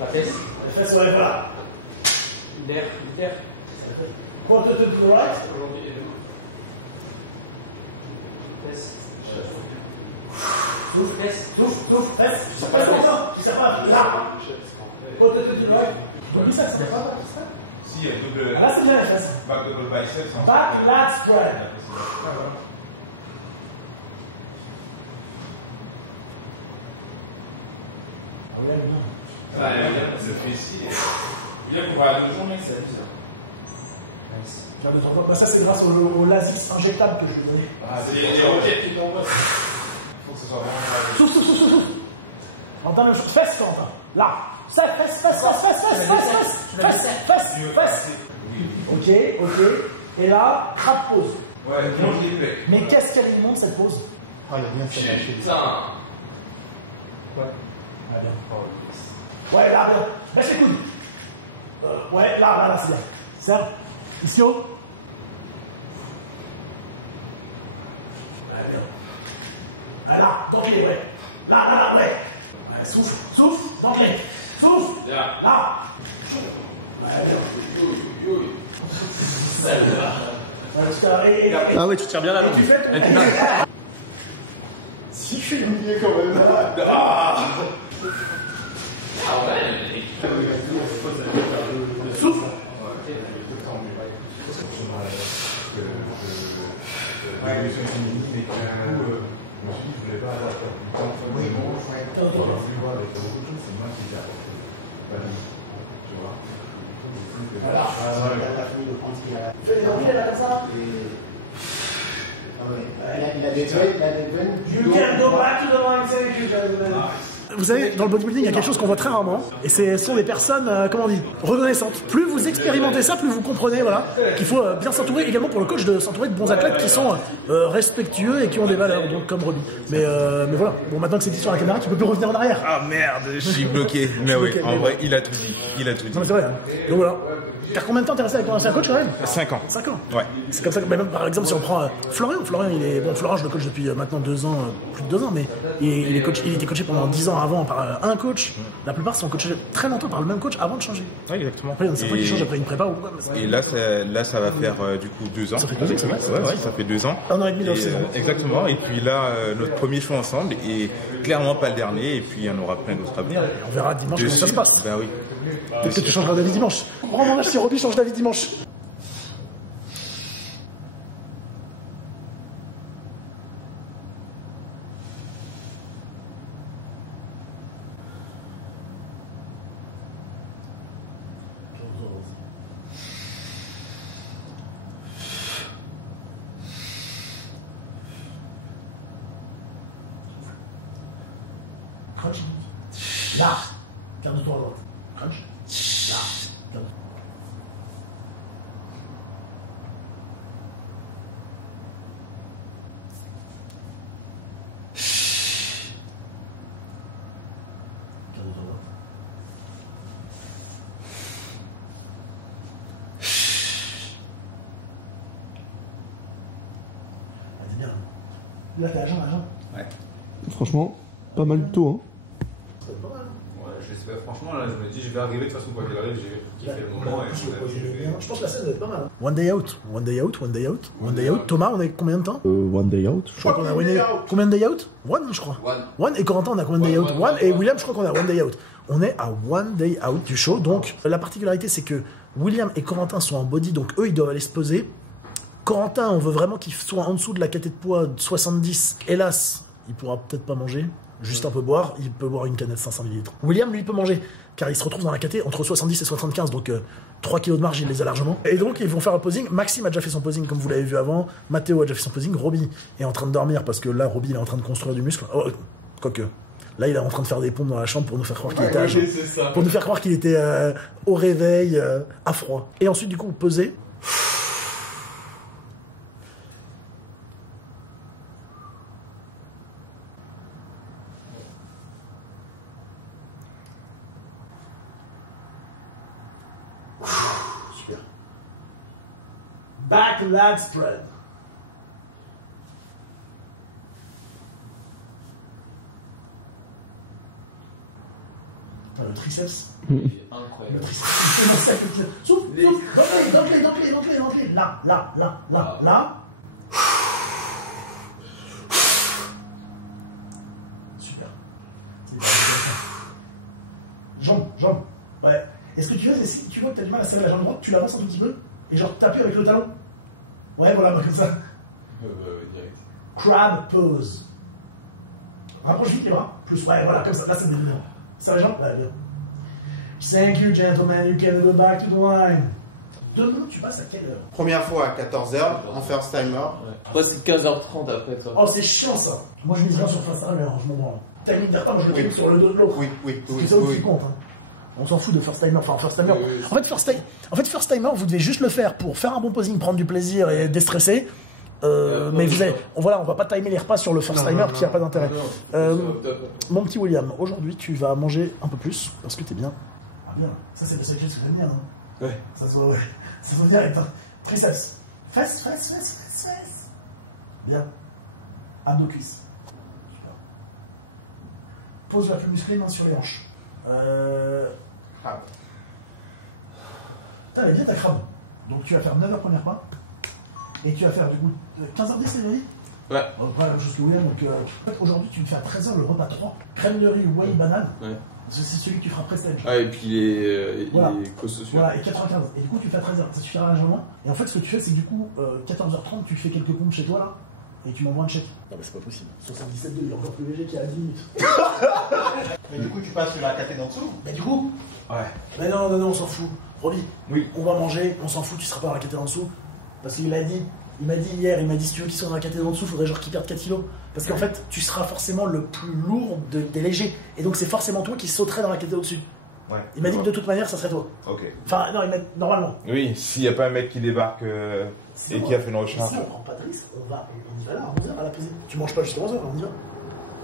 La fesse. La fesse, ouais, voilà. L'air. Quarter to the right. Fesse. Souffle, fesse. Fesse, pas. Là. Quarter to the right. Tu dis ça, c'est pas mal, ça? Si, il y a double. Là, c'est bien la fesse. Back double biceps. Back, lat, spread. Ah, c'est fait ici. Bien pour la journée, c'est bizarre. Ça, c'est grâce au Lazis injectable que je lui ai donné. Ah, c'est les roquettes qui tombent. Il faut que ce soit vraiment. Souffle. Entends, fesse, Quentin. Là. Fesse. Ok. Et là, trap pause. Ouais, mange les pecs. Mais qu'est-ce qu'elle lui montre cette pause? Ah, il a bien fait. Putain. Ouais, là, bien. Baisse les coudes. Ouais, là, c'est bien. Serre. Ici haut. Ouais, bien. Là, d'anglais, ouais. Là, ouais. Ouais, souffle, d'anglais. Souffle. Là. Ouais, bien. Ah ouais, tu tires bien la langue. Si je suis humilié quand même. Souffle. Voilà. Fais les enculés là comme ça. Il a des bonnes. You can go back to the line, thank you, gentlemen. Vous savez, dans le bodybuilding, il y a quelque chose qu'on voit très rarement, et ce sont des personnes, comment on dit, reconnaissantes. Plus vous expérimentez ça, plus vous comprenez, voilà, qu'il faut bien s'entourer, également pour le coach, de s'entourer de bons athlètes qui sont respectueux et qui ont des valeurs, donc comme Robbie. Mais voilà, bon, maintenant que c'est dit sur la caméra, tu peux plus revenir en arrière. Ah merde, je suis bloqué. Mais oui, en vrai, il a tout dit. Il a tout dit. Non, mais c'est vrai, hein. Donc voilà. T'as combien de temps t'es resté avec ton ancien coach quand même? 5 ans. 5 ans. Ouais. C'est comme ça que, même par exemple, si on prend Florian, il est, bon, Florian, je le coach depuis maintenant 2 ans, plus de 2 ans, mais il était coaché pendant 10 ans avant par un coach. La plupart sont coachés très longtemps par le même coach avant de changer. Oui, exactement. Après, il y en a certains qui changent après une prépa ou quoi. Et là, ça va faire du coup 2 ans. Ça fait 2 ans, c'est vrai. Ouais, ça fait 2 ans. 1 an et demi dans la saison. Exactement. Et puis là, notre premier choix ensemble, et clairement pas le dernier, et puis il y en aura plein d'autres à venir. On verra dimanche comment ça se passe. Bah oui. Peut-être que tu changeras d'avis dimanche. Rends-moi si Robbie change d'avis dimanche. Crunch. Là. Garde-toi à droite. Crunch. Là. Garde. Garde-toi à droite. Ah, c'est bien. Là, t'as la jambe, Ouais. Franchement, pas mal du tout, hein. Ouais, je sais pas, franchement, là, je me dis, je vais arriver de toute façon, quoi qu'il arrive, j'ai kiffé le moment. Et je pense que la scène va être pas mal. One day out. Thomas, on est combien de temps? One day out. Je crois qu'on a combien de day out? One, je crois. One. Et Corentin, on a combien de day out? One. Et William, je crois qu'on a one day out. On est à one day out du show. Donc, la particularité, c'est que William et Corentin sont en body, donc eux, ils doivent aller se peser. Corentin, on veut vraiment qu'il soit en dessous de la caté de poids de 70. Hélas, il pourra peut-être pas manger. Juste un peu boire, il peut boire une canette 500 ml. William, lui, peut manger, car il se retrouve dans la caté entre 70 et 75, donc 3 kilos de marge, il les a largement. Et donc, ils vont faire un posing. Maxime a déjà fait son posing, comme vous l'avez vu avant. Mathéo a déjà fait son posing. Robbie est en train de dormir, parce que là, Robbie, il est en train de construire du muscle. Oh, quoique, là, il est en train de faire des pompes dans la chambre pour nous faire croire qu'il était à jeun. Pour nous faire croire qu'il était au réveil, à froid. Et ensuite, du coup, peser. Super. Back lat spread. Le triceps. Incroyable. Le triceps. Souffle, dans clé. Là. Super. Jambe. Ouais. Est-ce que tu veux, si tu vois que tu as du mal à serrer la jambe droite, tu l'avances un tout petit peu et genre t'appuies avec le talon. Ouais, voilà, comme ça. Direct. Crab pose. Rapproche vite les bras. Plus, ouais, voilà, comme ça. Là, c'est bien. Serre les jambes. Ouais, bien. Thank you, gentlemen. You can go back to the line. Demain, tu passes à quelle heure? Première fois à 14h en first timer. Après, c'est 15h30 après, toi. Oh, c'est chiant ça. Moi, je mise rien sur first timer, je m'en branle. Timing de retard, moi, je le fais sur le dos de l'autre. Oui. C'est ça qui compte. Hein. On s'en fout de first timer. Enfin, first timer. En fait, first timer, vous devez juste le faire pour faire un bon posing, prendre du plaisir et déstresser. Mais vous allez, on va pas timer les repas sur le first timer qui a pas d'intérêt. Mon petit William, aujourd'hui, tu vas manger un peu plus parce que t'es bien. Ah, bien. Ça, c'est le secret de se tenir. Hein. Ouais. Ça se voit bien avec triceps. Fesses. Bien. Abdos cuisses. Super. Pose la plus musclée, main sur les hanches. Elle est bien ta crabe. Donc tu vas faire 9 heures première pas. Et tu vas faire du coup 15h10, c'est dit Ouais. On prend la même chose que William. Donc, en fait, aujourd'hui, tu me fais à 13h le repas 3. Crème de riz, whey, banane. Ouais. C'est celui que tu feras après-stage. Ah, et puis il est costaud. Voilà, et 95. Et du coup, tu fais à 13h. Ça suffira largement. Et en fait, ce que tu fais, c'est que du coup, 14h30, tu fais quelques pompes chez toi là. Et tu m'envoies un chèque. Non, mais c'est pas possible. 77,2, il est encore plus léger qu'il y a 10 minutes. Mais du coup, tu passes sur la café d'en dessous. Mais du coup. Ouais. Mais non, on s'en fout. Roby, oui. On va manger, on s'en fout, tu seras pas dans la caté en dessous. Parce qu'il m'a dit hier, si tu veux qu'il soit dans la caté en dessous, il faudrait genre qu'il perde 4 kilos. Parce qu'en fait, tu seras forcément le plus lourd des légers. Et donc, c'est forcément toi qui sauterais dans la caté au-dessus. Ouais. Il m'a dit que de toute manière, ça serait toi. Ok. Enfin, non, normalement. Oui, s'il n'y a pas un mec qui débarque et qui a fait une recharge. Si on prend pas de risque, on y va là, à 11h à la pesée. Tu manges pas jusqu'à 11h, on y va.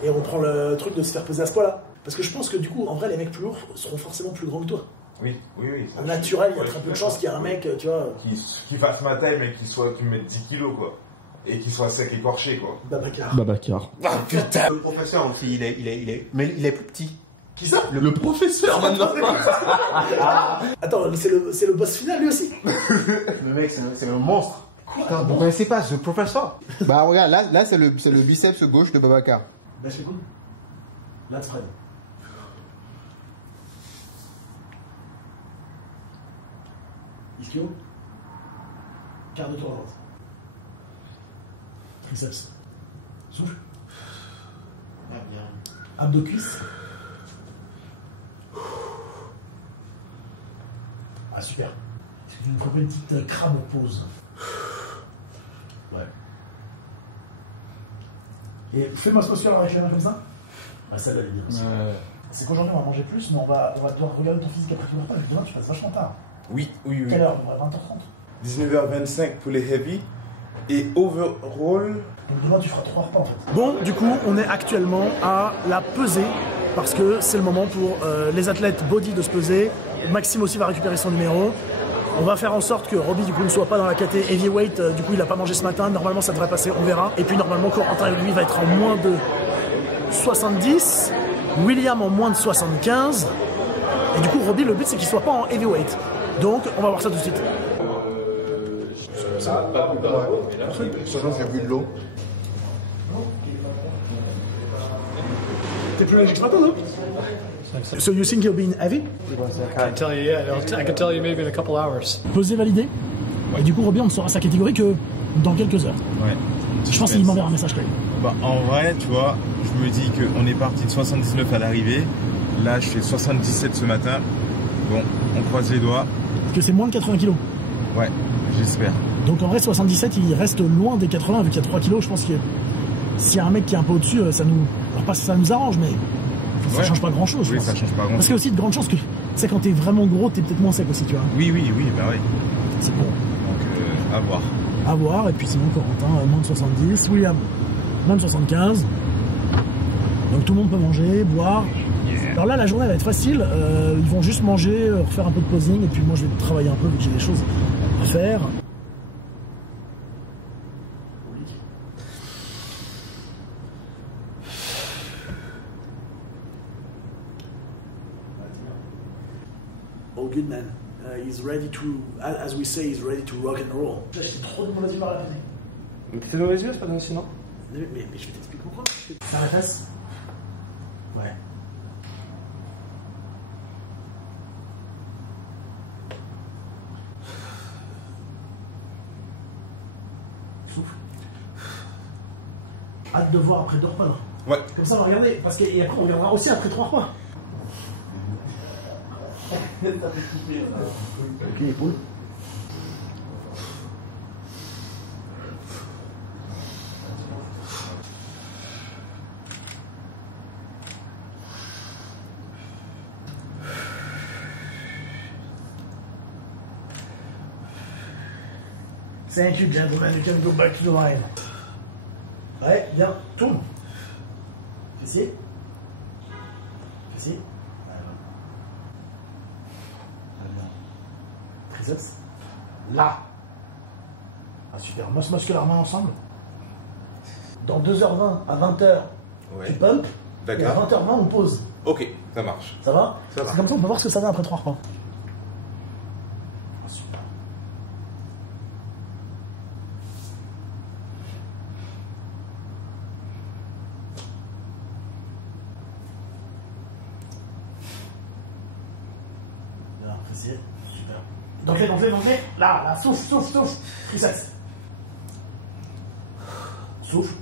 Et on prend le truc de se faire peser à ce poids-là. Parce que je pense que du coup, en vrai, les mecs plus lourds seront forcément plus grands que toi. Oui. En naturel, il y a très peu de chances qu'il y ait un mec, tu vois. Qui fasse ma taille, mais qui mette 10 kilos, quoi. Et qui soit sec écorché, quoi. Babacar. Ah putain! Le professeur aussi, mais il est plus petit. Qui ça? Le professeur maintenant. Attends, c'est le boss final lui aussi. Le mec, c'est un monstre. Quoi? Vous connaissez pas The Professor? Bah regarde, là c'est le biceps gauche de Babacar. Bah c'est cool. Là spread. Ischio. Quart de tour à droite. Triceps. Souffle. Ah bien. Abdos cuisse. Ah super. Est-ce que tu nous ferais pas une petite crabe pause? Ouais. Et fais-moi ce posture avec les mains comme ça. Ouais, ça va bien aussi. C'est qu'aujourd'hui on va manger plus, mais on va devoir regarder ton physique après tout le repas. Demain tu passes vachement tard. Oui. Quelle heure? 20h30. 19h25 pour les heavy. Et overall. Donc demain tu feras 3 repas en fait. Bon, du coup, on est actuellement à la pesée. Parce que c'est le moment pour les athlètes body de se peser. Maxime aussi va récupérer son numéro. On va faire en sorte que Roby du coup ne soit pas dans la caté heavyweight. Du coup il a pas mangé ce matin. Normalement ça devrait passer, on verra. Et puis normalement Corentin lui va être en moins de 70. William en moins de 75. Et du coup Roby le but c'est qu'il soit pas en heavyweight. Donc on va voir ça tout de suite. Sachant j'ai bu de l'eau. T'es plus léger que ce matin, non? So you think you'll be in heavy? I can tell you, yeah. I can tell you maybe in a couple hours. Pesé validé. Et du coup, Roby, on ne saura sa catégorie que dans quelques heures. Ouais. Je pense qu'il m'enverra un message quand même. Bah, en vrai, tu vois, je me dis qu'on est parti de 79 à l'arrivée. Là, je fais 77 ce matin. Bon, on croise les doigts. Que c'est moins de 80 kilos. Ouais, j'espère. Donc en vrai, 77, il reste loin des 80, vu qu'il y a 3 kilos. Je pense que s'il y a un mec qui est un peu au-dessus, ça nous. Alors pas que ça nous arrange, mais ça change pas grand-chose. Oui, ça change pas grand-chose. Parce qu'il y a aussi de grandes chances que, tu sais, quand t'es vraiment gros, t'es peut-être moins sec aussi, tu vois. Oui, bah oui. C'est bon. Donc, à voir. À voir, et puis sinon, Corentin, moins de 70, William, moins de 75. Donc tout le monde peut manger, boire. Alors là, la journée va être facile. Ils vont juste manger, refaire un peu de posing, et puis moi je vais travailler un peu, vu que j'ai des choses à faire. Oh, good man. He's ready to, as we say, he's ready to rock and roll. J'ai trop de mauvaise humeur à la pesée. Mais t'es de mauvaise humeur, c'est pas donné sinon? Mais je vais t'expliquer pourquoi. Ça la face? Ouais. Souffle. Hâte de voir après 2 repas. Ouais. Comme ça on va regarder, parce que et après on regardera aussi après 3 repas. Ok, épaule. Thank you, gentlemen. You can go back to the line. Ouais, bien. Tourne. Fessier. Fessier. Triceps. Là. Ah, super. Muscle musculairement ensemble. Dans 2h20 à 20h, tu pump. Et à 20h20, on pose. Ok, ça marche. Ça va? Ça va. C'est comme ça, on peut voir ce que ça donne après 3 repas. Apprécié. Super. Donc, là, souffle. Reset. Souffle.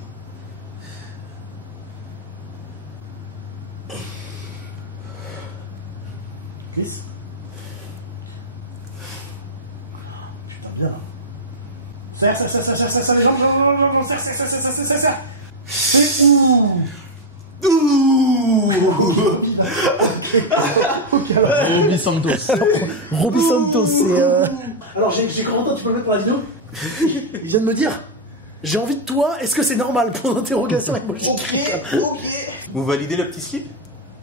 Glisse. Putain, bien. Serre les jambes, serre. C'est ouh. Roby Santos. Roby Santos, c'est. Alors, j'ai Corentin, tu peux le mettre pour la vidéo? Il vient de me dire, j'ai envie de toi, est-ce que c'est normal pour l'interrogation avec moi? Ok. Vous validez le petit slip?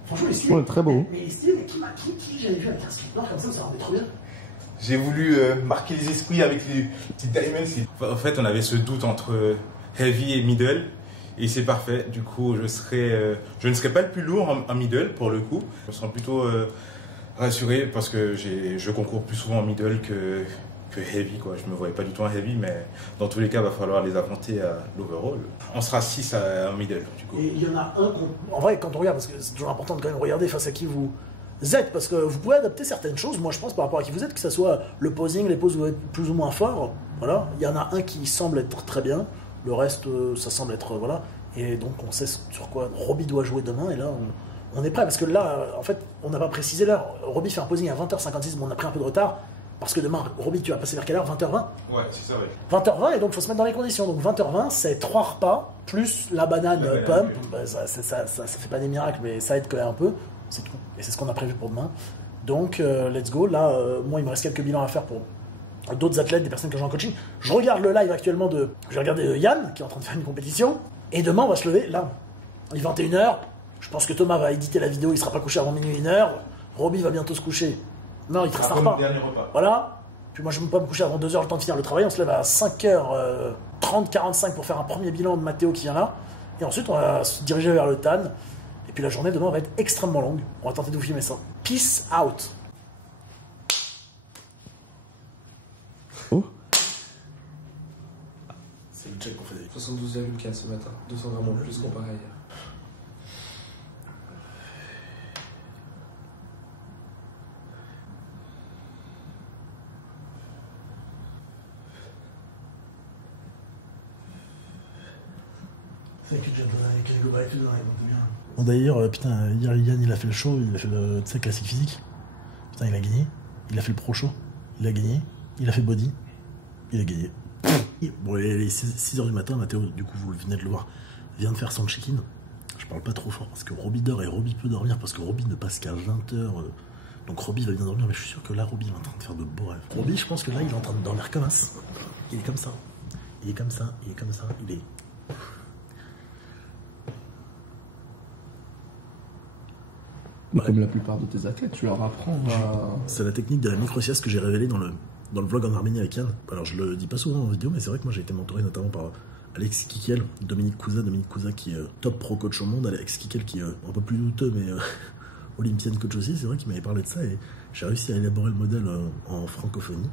Franchement, il est stylé. Ouais, très beau. Mais il est stylé, mais qui j'avais vu avec un slip noir comme ça rendait trop bien. J'ai voulu marquer les esprits avec les petites diamond slip. En fait, on avait ce doute entre heavy et middle. Et c'est parfait. Du coup, je ne serai pas le plus lourd en middle pour le coup. Je serai plutôt rassuré parce que je concours plus souvent en middle que heavy, quoi. Je me voyais pas du tout en heavy, mais dans tous les cas, il va falloir les affronter à l'overall. On sera 6 en middle, du coup. Et il y en a un en vrai, quand on regarde, parce que c'est toujours important de quand même regarder face à qui vous êtes, parce que vous pouvez adapter certaines choses, moi je pense, par rapport à qui vous êtes, que ce soit le posing, les poses plus ou moins forts. Voilà. Il y en a un qui semble être très bien, le reste, ça semble être... voilà. Et donc on sait sur quoi Roby doit jouer demain, et là on est prêt, parce que là, en fait, on n'a pas précisé l'heure. Roby fait un posing à 20h56, mais on a pris un peu de retard. Parce que demain, Roby, tu vas passer vers quelle heure? 20h20? Ouais, c'est ça, ouais. 20h20, et donc il faut se mettre dans les conditions. Donc 20h20, c'est 3 repas, plus la banane pump. Bah, ça fait pas des miracles, mais ça aide quand même un peu. C'est tout. Et c'est ce qu'on a prévu pour demain. Donc, let's go. Là, moi, il me reste quelques bilans à faire pour d'autres athlètes, des personnes que j'ai en coaching. Je regarde le live actuellement de... Je vais regarder Yann, qui est en train de faire une compétition. Et demain, on va se lever, là. Il est 21h. Je pense que Thomas va éditer la vidéo, il sera pas couché avant minuit 1h. Roby va bientôt se coucher. Non, il te reste un repas. Voilà. Puis moi, je ne vais pas me coucher avant 2h, le temps de finir le travail. On se lève à 5h30, 45 pour faire un premier bilan de Mathéo qui vient là. Et ensuite, on va se diriger vers le TAN. Et puis la journée demain va être extrêmement longue. On va tenter de vous filmer ça. Peace out. Oh. C'est le check qu'on fait. 72,4 ce matin. 200 grammes en plus comparé à hier. Bon d'ailleurs, putain, hier Yann il a fait le show, il a fait le classique physique. Putain, il a gagné. Il a fait le pro show, il a gagné. Il a fait body, il a gagné. Bon, il est 6h du matin, Mathéo, du coup vous venez de le voir, vient de faire son check-in. Je parle pas trop fort parce que Roby dort et Roby peut dormir parce que Roby ne passe qu'à 20h. Donc Roby va bien dormir, mais je suis sûr que là Roby est en train de faire de beaux rêves. Roby, je pense que là il est en train de dormir comme ça. Il est comme ça. Il est comme ça, il est comme ça, il est... Comme la plupart de tes athlètes, tu leur apprends à... C'est la technique de la micro-sieste que j'ai révélée dans le vlog en Arménie avec Yann. Alors je le dis pas souvent en vidéo, mais c'est vrai que moi j'ai été mentoré notamment par Alex Kikel, Dominique Couza qui est top pro coach au monde, Alex Kikel qui est un peu plus douteux mais olympienne coach aussi, c'est vrai qu'il m'avait parlé de ça et j'ai réussi à élaborer le modèle en francophonie,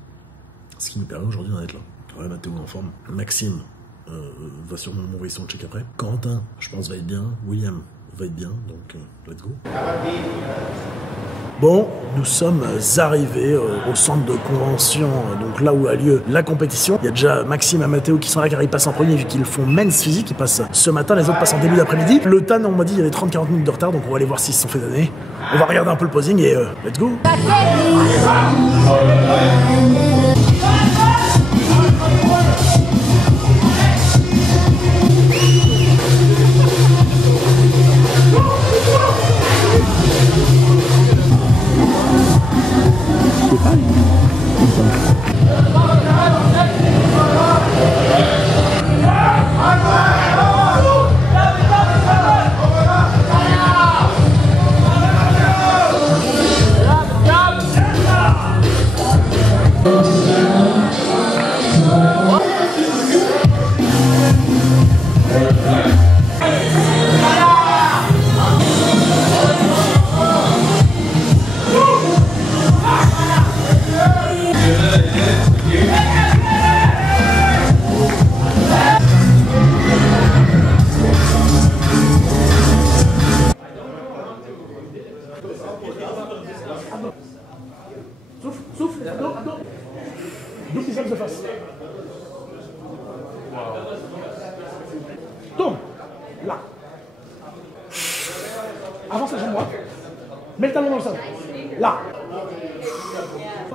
ce qui nous permet aujourd'hui d'en être là. Voilà, Mathéo en forme, Maxime va sûrement m'envoyer son check après, Corentin je pense va être bien, William va être bien, donc let's go. Bon, nous sommes arrivés au centre de convention, donc là où a lieu la compétition. Il y a déjà Maxime et Mathéo qui sont là car ils passent en premier vu qu'ils font men's physique, ils passent ce matin, les autres passent en début d'après-midi. Le TAN, on m'a dit il y avait 30-40 minutes de retard, donc on va aller voir s'ils se sont fait donner. On va regarder un peu le posing et let's go. avance la jambe droite, mets le talon dans le sol. Là.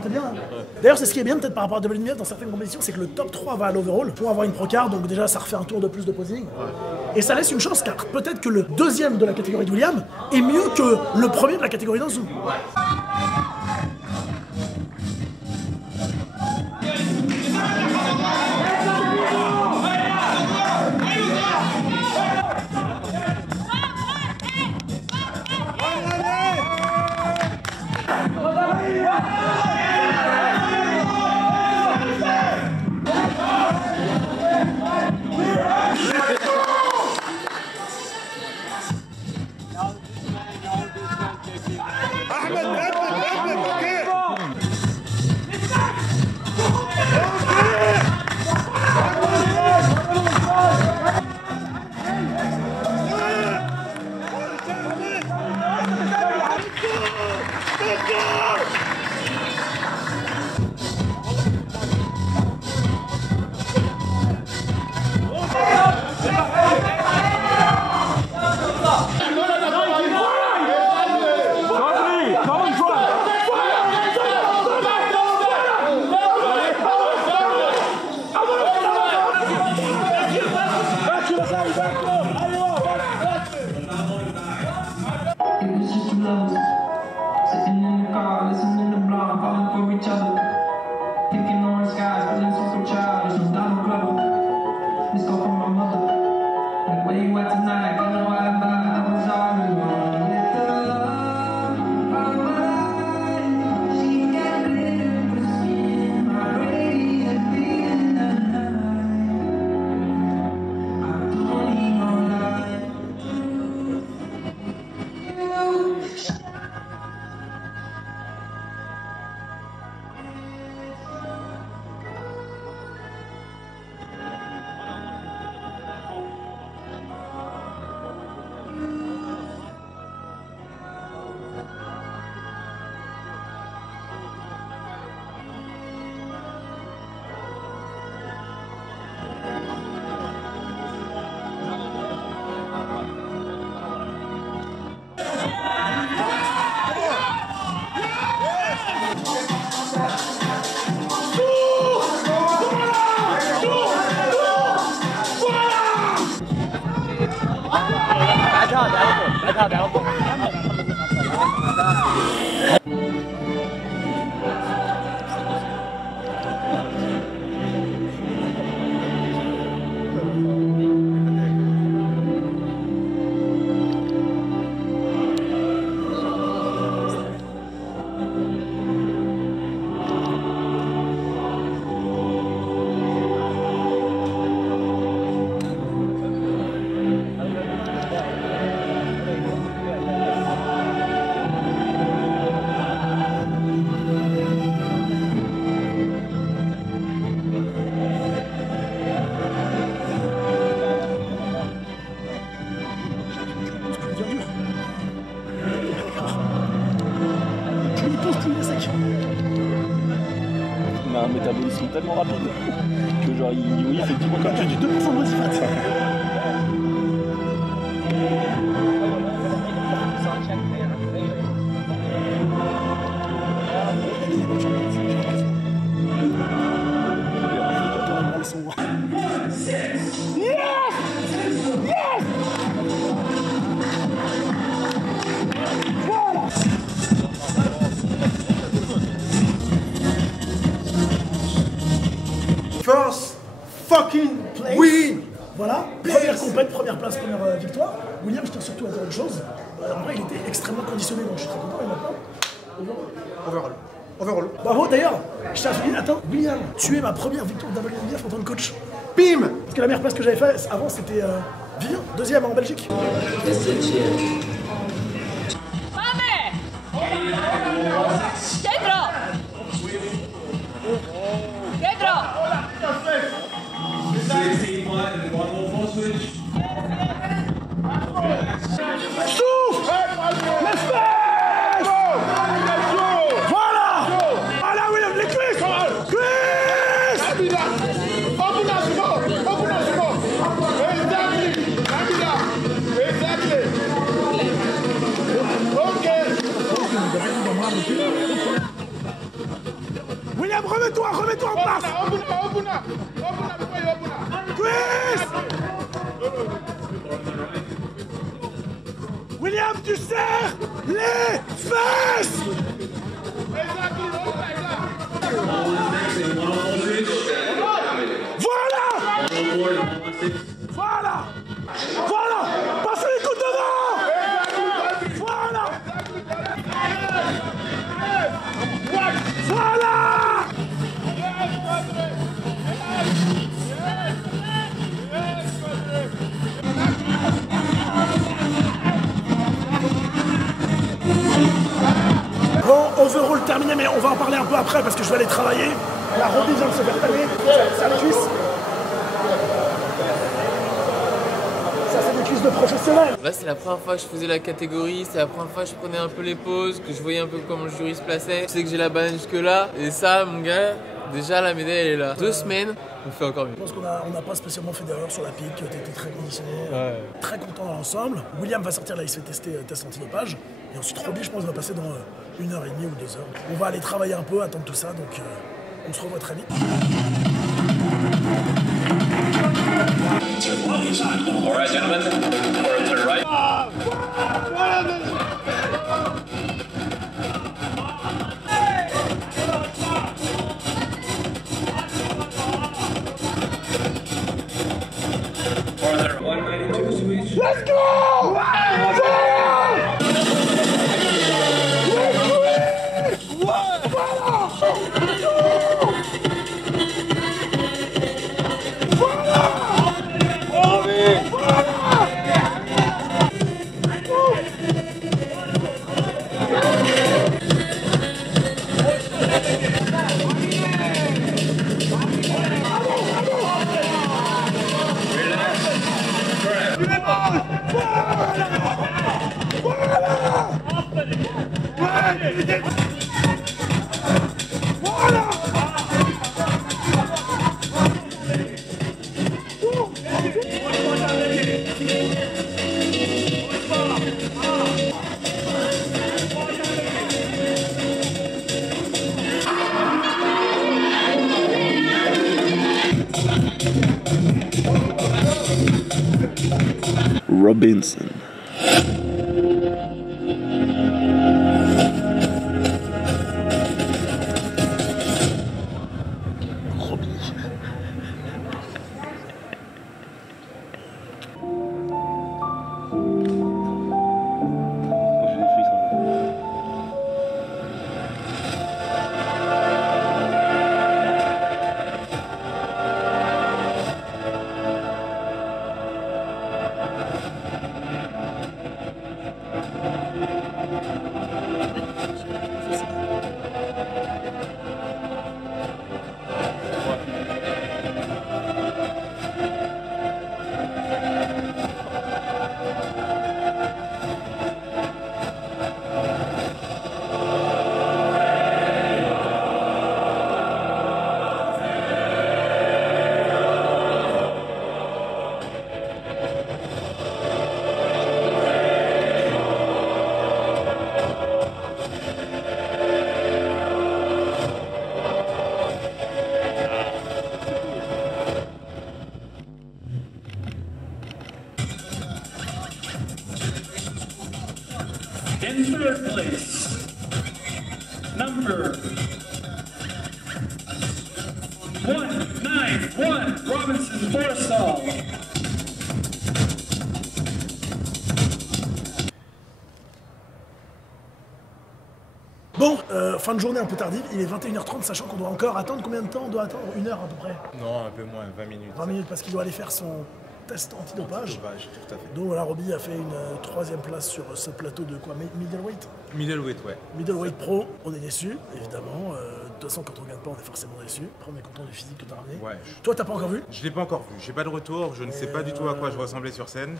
T'es bien. Hein. D'ailleurs, c'est ce qui est bien peut-être par rapport à WNBF dans certaines compétitions, c'est que le top 3 va à l'overall pour avoir une procard, donc déjà ça refait un tour de plus de posing. Et ça laisse une chance car peut-être que le deuxième de la catégorie de William est mieux que le premier de la catégorie d'Anzu. Il a un métabolisme tellement rapide que genre il effectivement comme tu dis 2% de motivation. First fucking win. Voilà, première compète, première place, première victoire. William, je tiens surtout à dire une chose. En vrai, il était extrêmement conditionné, donc je suis très content. Et maintenant, overall. Bravo, d'ailleurs, je tiens à souligner, attends, William, tu es ma première victoire WNBF en tant que coach. Bim. Parce que la meilleure place que j'avais fait avant, c'était Vivien, deuxième en Belgique. Souffle! L'espèce! Voilà! Voilà, William, les cuisses! Cuisses! remets-toi en place. Chris. William, tu serres les fesses. Voilà. Passez les coups devant. Voilà. Bon, overall terminé, mais on va en parler un peu après parce que je vais aller travailler. La Roby vient de se faire tailler, sa cuisse. Ça, c'est des cuisses de professionnels. Là, c'est la première fois que je faisais la catégorie, c'est la première fois que je prenais un peu les pauses, que je voyais un peu comment le jury se plaçait. Je sais que j'ai la banane jusque-là, et ça, mon gars, déjà la médaille, elle est là. 2 semaines, on fait encore mieux. Je pense qu'on n'a pas spécialement fait d'erreur sur la pique, tu étais très conditionné, très content dans l'ensemble. William va sortir là, il se fait tester test antidopage. Et ensuite, Roby, je pense, va passer dans 1h30 ou 2 heures. On va aller travailler un peu, attendre tout ça, donc on se revoit très vite. All right, gentlemen, to the right. Let's go! Robinson. In third place, number 191, Robinson Forstall. Bon, fin de journée un peu tardive, il est 21h30, sachant qu'on doit encore attendre combien de temps? On doit attendre 1 heure à peu près. Non, un peu moins, 20 minutes. 20 minutes parce qu'il doit aller faire son test antidopage. Tout à fait. Donc voilà, Roby a fait une 3e place sur ce plateau de quoi? Middleweight? Middleweight, ouais. Middleweight pro, on est déçu, évidemment. De toute façon, quand on regarde pas, on est forcément déçu. Après, on est content du physique que tu as ramené. Ouais. Toi, t'as pas encore vu? Je l'ai pas encore vu. J'ai pas de retour. Je ne sais pas du tout à quoi je ressemblais sur scène.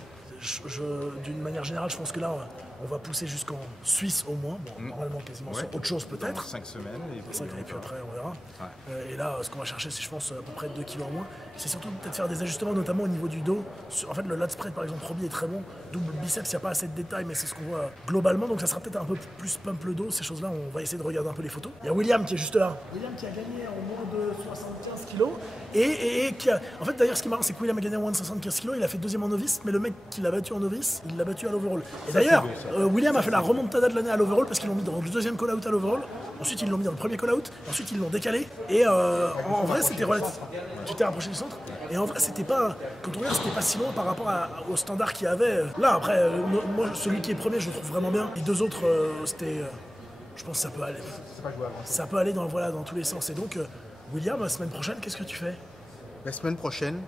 d'une manière générale, je pense que là, on va pousser jusqu'en Suisse au moins. Bon, normalement, quasiment sur autre chose peut-être. 5 semaines. Et puis après, on verra. Et là, ce qu'on va chercher, c'est, je pense, à peu près 2 kilos en moins. C'est surtout peut-être faire des ajustements, notamment au niveau du dos. En fait, le lat spread, par exemple, Robbie est très bon. Double biceps, il n'y a pas assez de détails, mais c'est ce qu'on voit globalement. Donc ça sera peut-être un peu plus pump le dos. Ces choses-là, on va essayer de regarder un peu les photos. Il y a William qui est juste là. William qui a gagné en moins de 75 kilos. Et qui a... En fait, d'ailleurs, ce qui est marrant, c'est que William a gagné en moins de 75 kilos. Il a fait deuxième en novice, mais le mec qui l'a battu en novice, il l'a battu à l'overall. Et d'ailleurs, William a fait la remontada de l'année à l'overall parce qu'ils l'ont mis dans le deuxième call-out à l'overall. Ensuite, ils l'ont mis dans le premier call-out. Ensuite, ils l'ont décalé. Et en vrai, c'était relatif. Tu t'es rapproché du centre. Et en vrai, c'était pas. Quand on regarde, c'était pas si loin par rapport au standard qu'il y avait. Là, après, moi, celui qui est premier, je le trouve vraiment bien. Les deux autres, c'était. Je pense que ça peut aller. Ça peut aller dans tous les sens. Et donc, William, la semaine prochaine, qu'est-ce que tu fais? La semaine prochaine,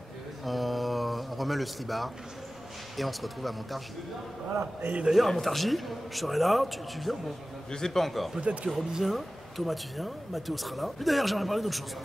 on remet le slibard et on se retrouve à Montargis. Voilà. Et d'ailleurs, à Montargis, je serai là. Tu viens? Bon. Je sais pas encore. Peut-être que Robbie vient, Thomas tu viens, Mathéo sera là. Puis d'ailleurs, j'aimerais parler d'autre chose.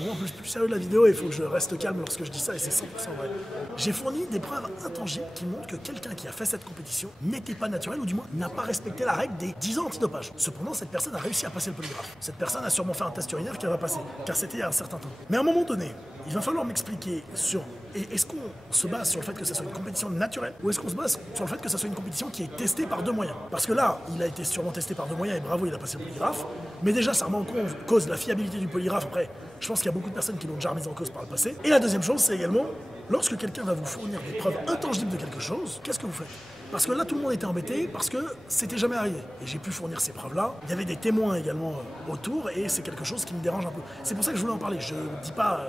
Bon, en plus sérieux de la vidéo, il faut que je reste calme lorsque je dis ça et c'est 100% vrai. J'ai fourni des preuves intangibles qui montrent que quelqu'un qui a fait cette compétition n'était pas naturel ou du moins n'a pas respecté la règle des 10 ans antidopage. Cependant, cette personne a réussi à passer le polygraphe. Cette personne a sûrement fait un test urinaire qu'elle va passer, car c'était il y a un certain temps. Mais à un moment donné, il va falloir m'expliquer sur est-ce qu'on se base sur le fait que ça soit une compétition naturelle ou est-ce qu'on se base sur le fait que ça soit une compétition qui est testée par 2 moyens. Parce que là, il a été sûrement testé par 2 moyens et bravo, il a passé le polygraphe. Mais déjà, ça remet en cause la fiabilité du polygraphe. Après, je pense qu'il y a beaucoup de personnes qui l'ont déjà remis en cause par le passé. Et la deuxième chose, c'est également, lorsque quelqu'un va vous fournir des preuves intangibles de quelque chose, qu'est-ce que vous faites? Parce que là, tout le monde était embêté parce que c'était jamais arrivé. Et j'ai pu fournir ces preuves-là. Il y avait des témoins également autour et c'est quelque chose qui me dérange un peu. C'est pour ça que je voulais en parler. Je ne dis pas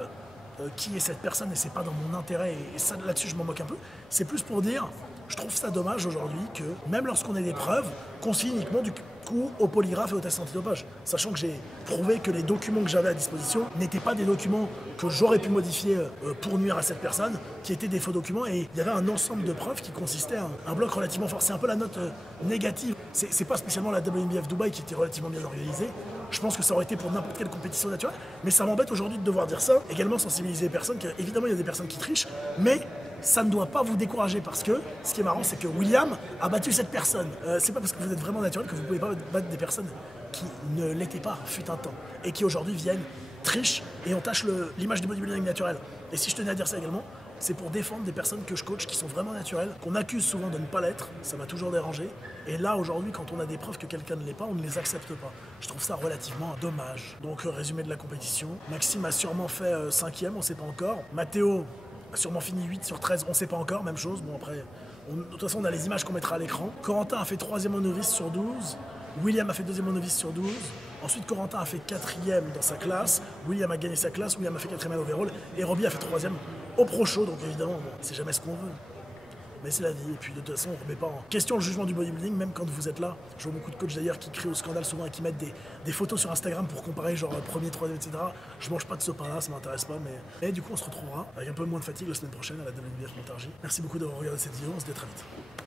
qui est cette personne et c'est pas dans mon intérêt et ça, là-dessus, je m'en moque un peu. C'est plus pour dire, je trouve ça dommage aujourd'hui que même lorsqu'on a des preuves, qu'on signe uniquement du coup au polygraphe et au test antidopage. Sachant que j'ai prouvé que les documents que j'avais à disposition n'étaient pas des documents que j'aurais pu modifier pour nuire à cette personne, qui étaient des faux documents et il y avait un ensemble de preuves qui consistait à un bloc relativement fort. C'est un peu la note négative. C'est pas spécialement la WNBF Dubaï qui était relativement bien organisée. Je pense que ça aurait été pour n'importe quelle compétition naturelle, mais ça m'embête aujourd'hui de devoir dire ça. Également sensibiliser les personnes, car évidemment il y a des personnes qui trichent, mais ça ne doit pas vous décourager parce que ce qui est marrant, c'est que William a battu cette personne. C'est pas parce que vous êtes vraiment naturel que vous pouvez pas battre des personnes qui ne l'étaient pas, fut un temps, et qui aujourd'hui viennent, trichent et entachent l'image du bodybuilding naturel. Et si je tenais à dire ça également, c'est pour défendre des personnes que je coach qui sont vraiment naturelles, qu'on accuse souvent de ne pas l'être, ça m'a toujours dérangé. Et là, aujourd'hui, quand on a des preuves que quelqu'un ne l'est pas, on ne les accepte pas. Je trouve ça relativement dommage. Donc, résumé de la compétition. Maxime a sûrement fait 5e, on ne sait pas encore. Mathéo a sûrement fini 8 sur 13, on ne sait pas encore, même chose. Bon, après, de toute façon, on a les images qu'on mettra à l'écran. Corentin a fait 3e en novice sur 12. William a fait 2e en novice sur 12. Ensuite, Corentin a fait 4e dans sa classe. William a gagné sa classe. William a fait 4e à l'overall. Et Robbie a fait 3e au Pro Show. Donc évidemment, bon, c'est jamais ce qu'on veut. Mais c'est la vie. Et puis de toute façon, on ne remet pas en question le jugement du bodybuilding, même quand vous êtes là. Je vois beaucoup de coachs d'ailleurs qui crient au scandale souvent et qui mettent des photos sur Instagram pour comparer genre premier, troisième, etc. Je mange pas de ce pain-là, ça m'intéresse pas. Mais du coup, on se retrouvera avec un peu moins de fatigue la semaine prochaine à la WNBF Montargis. Merci beaucoup d'avoir regardé cette vidéo. On se dit à très vite.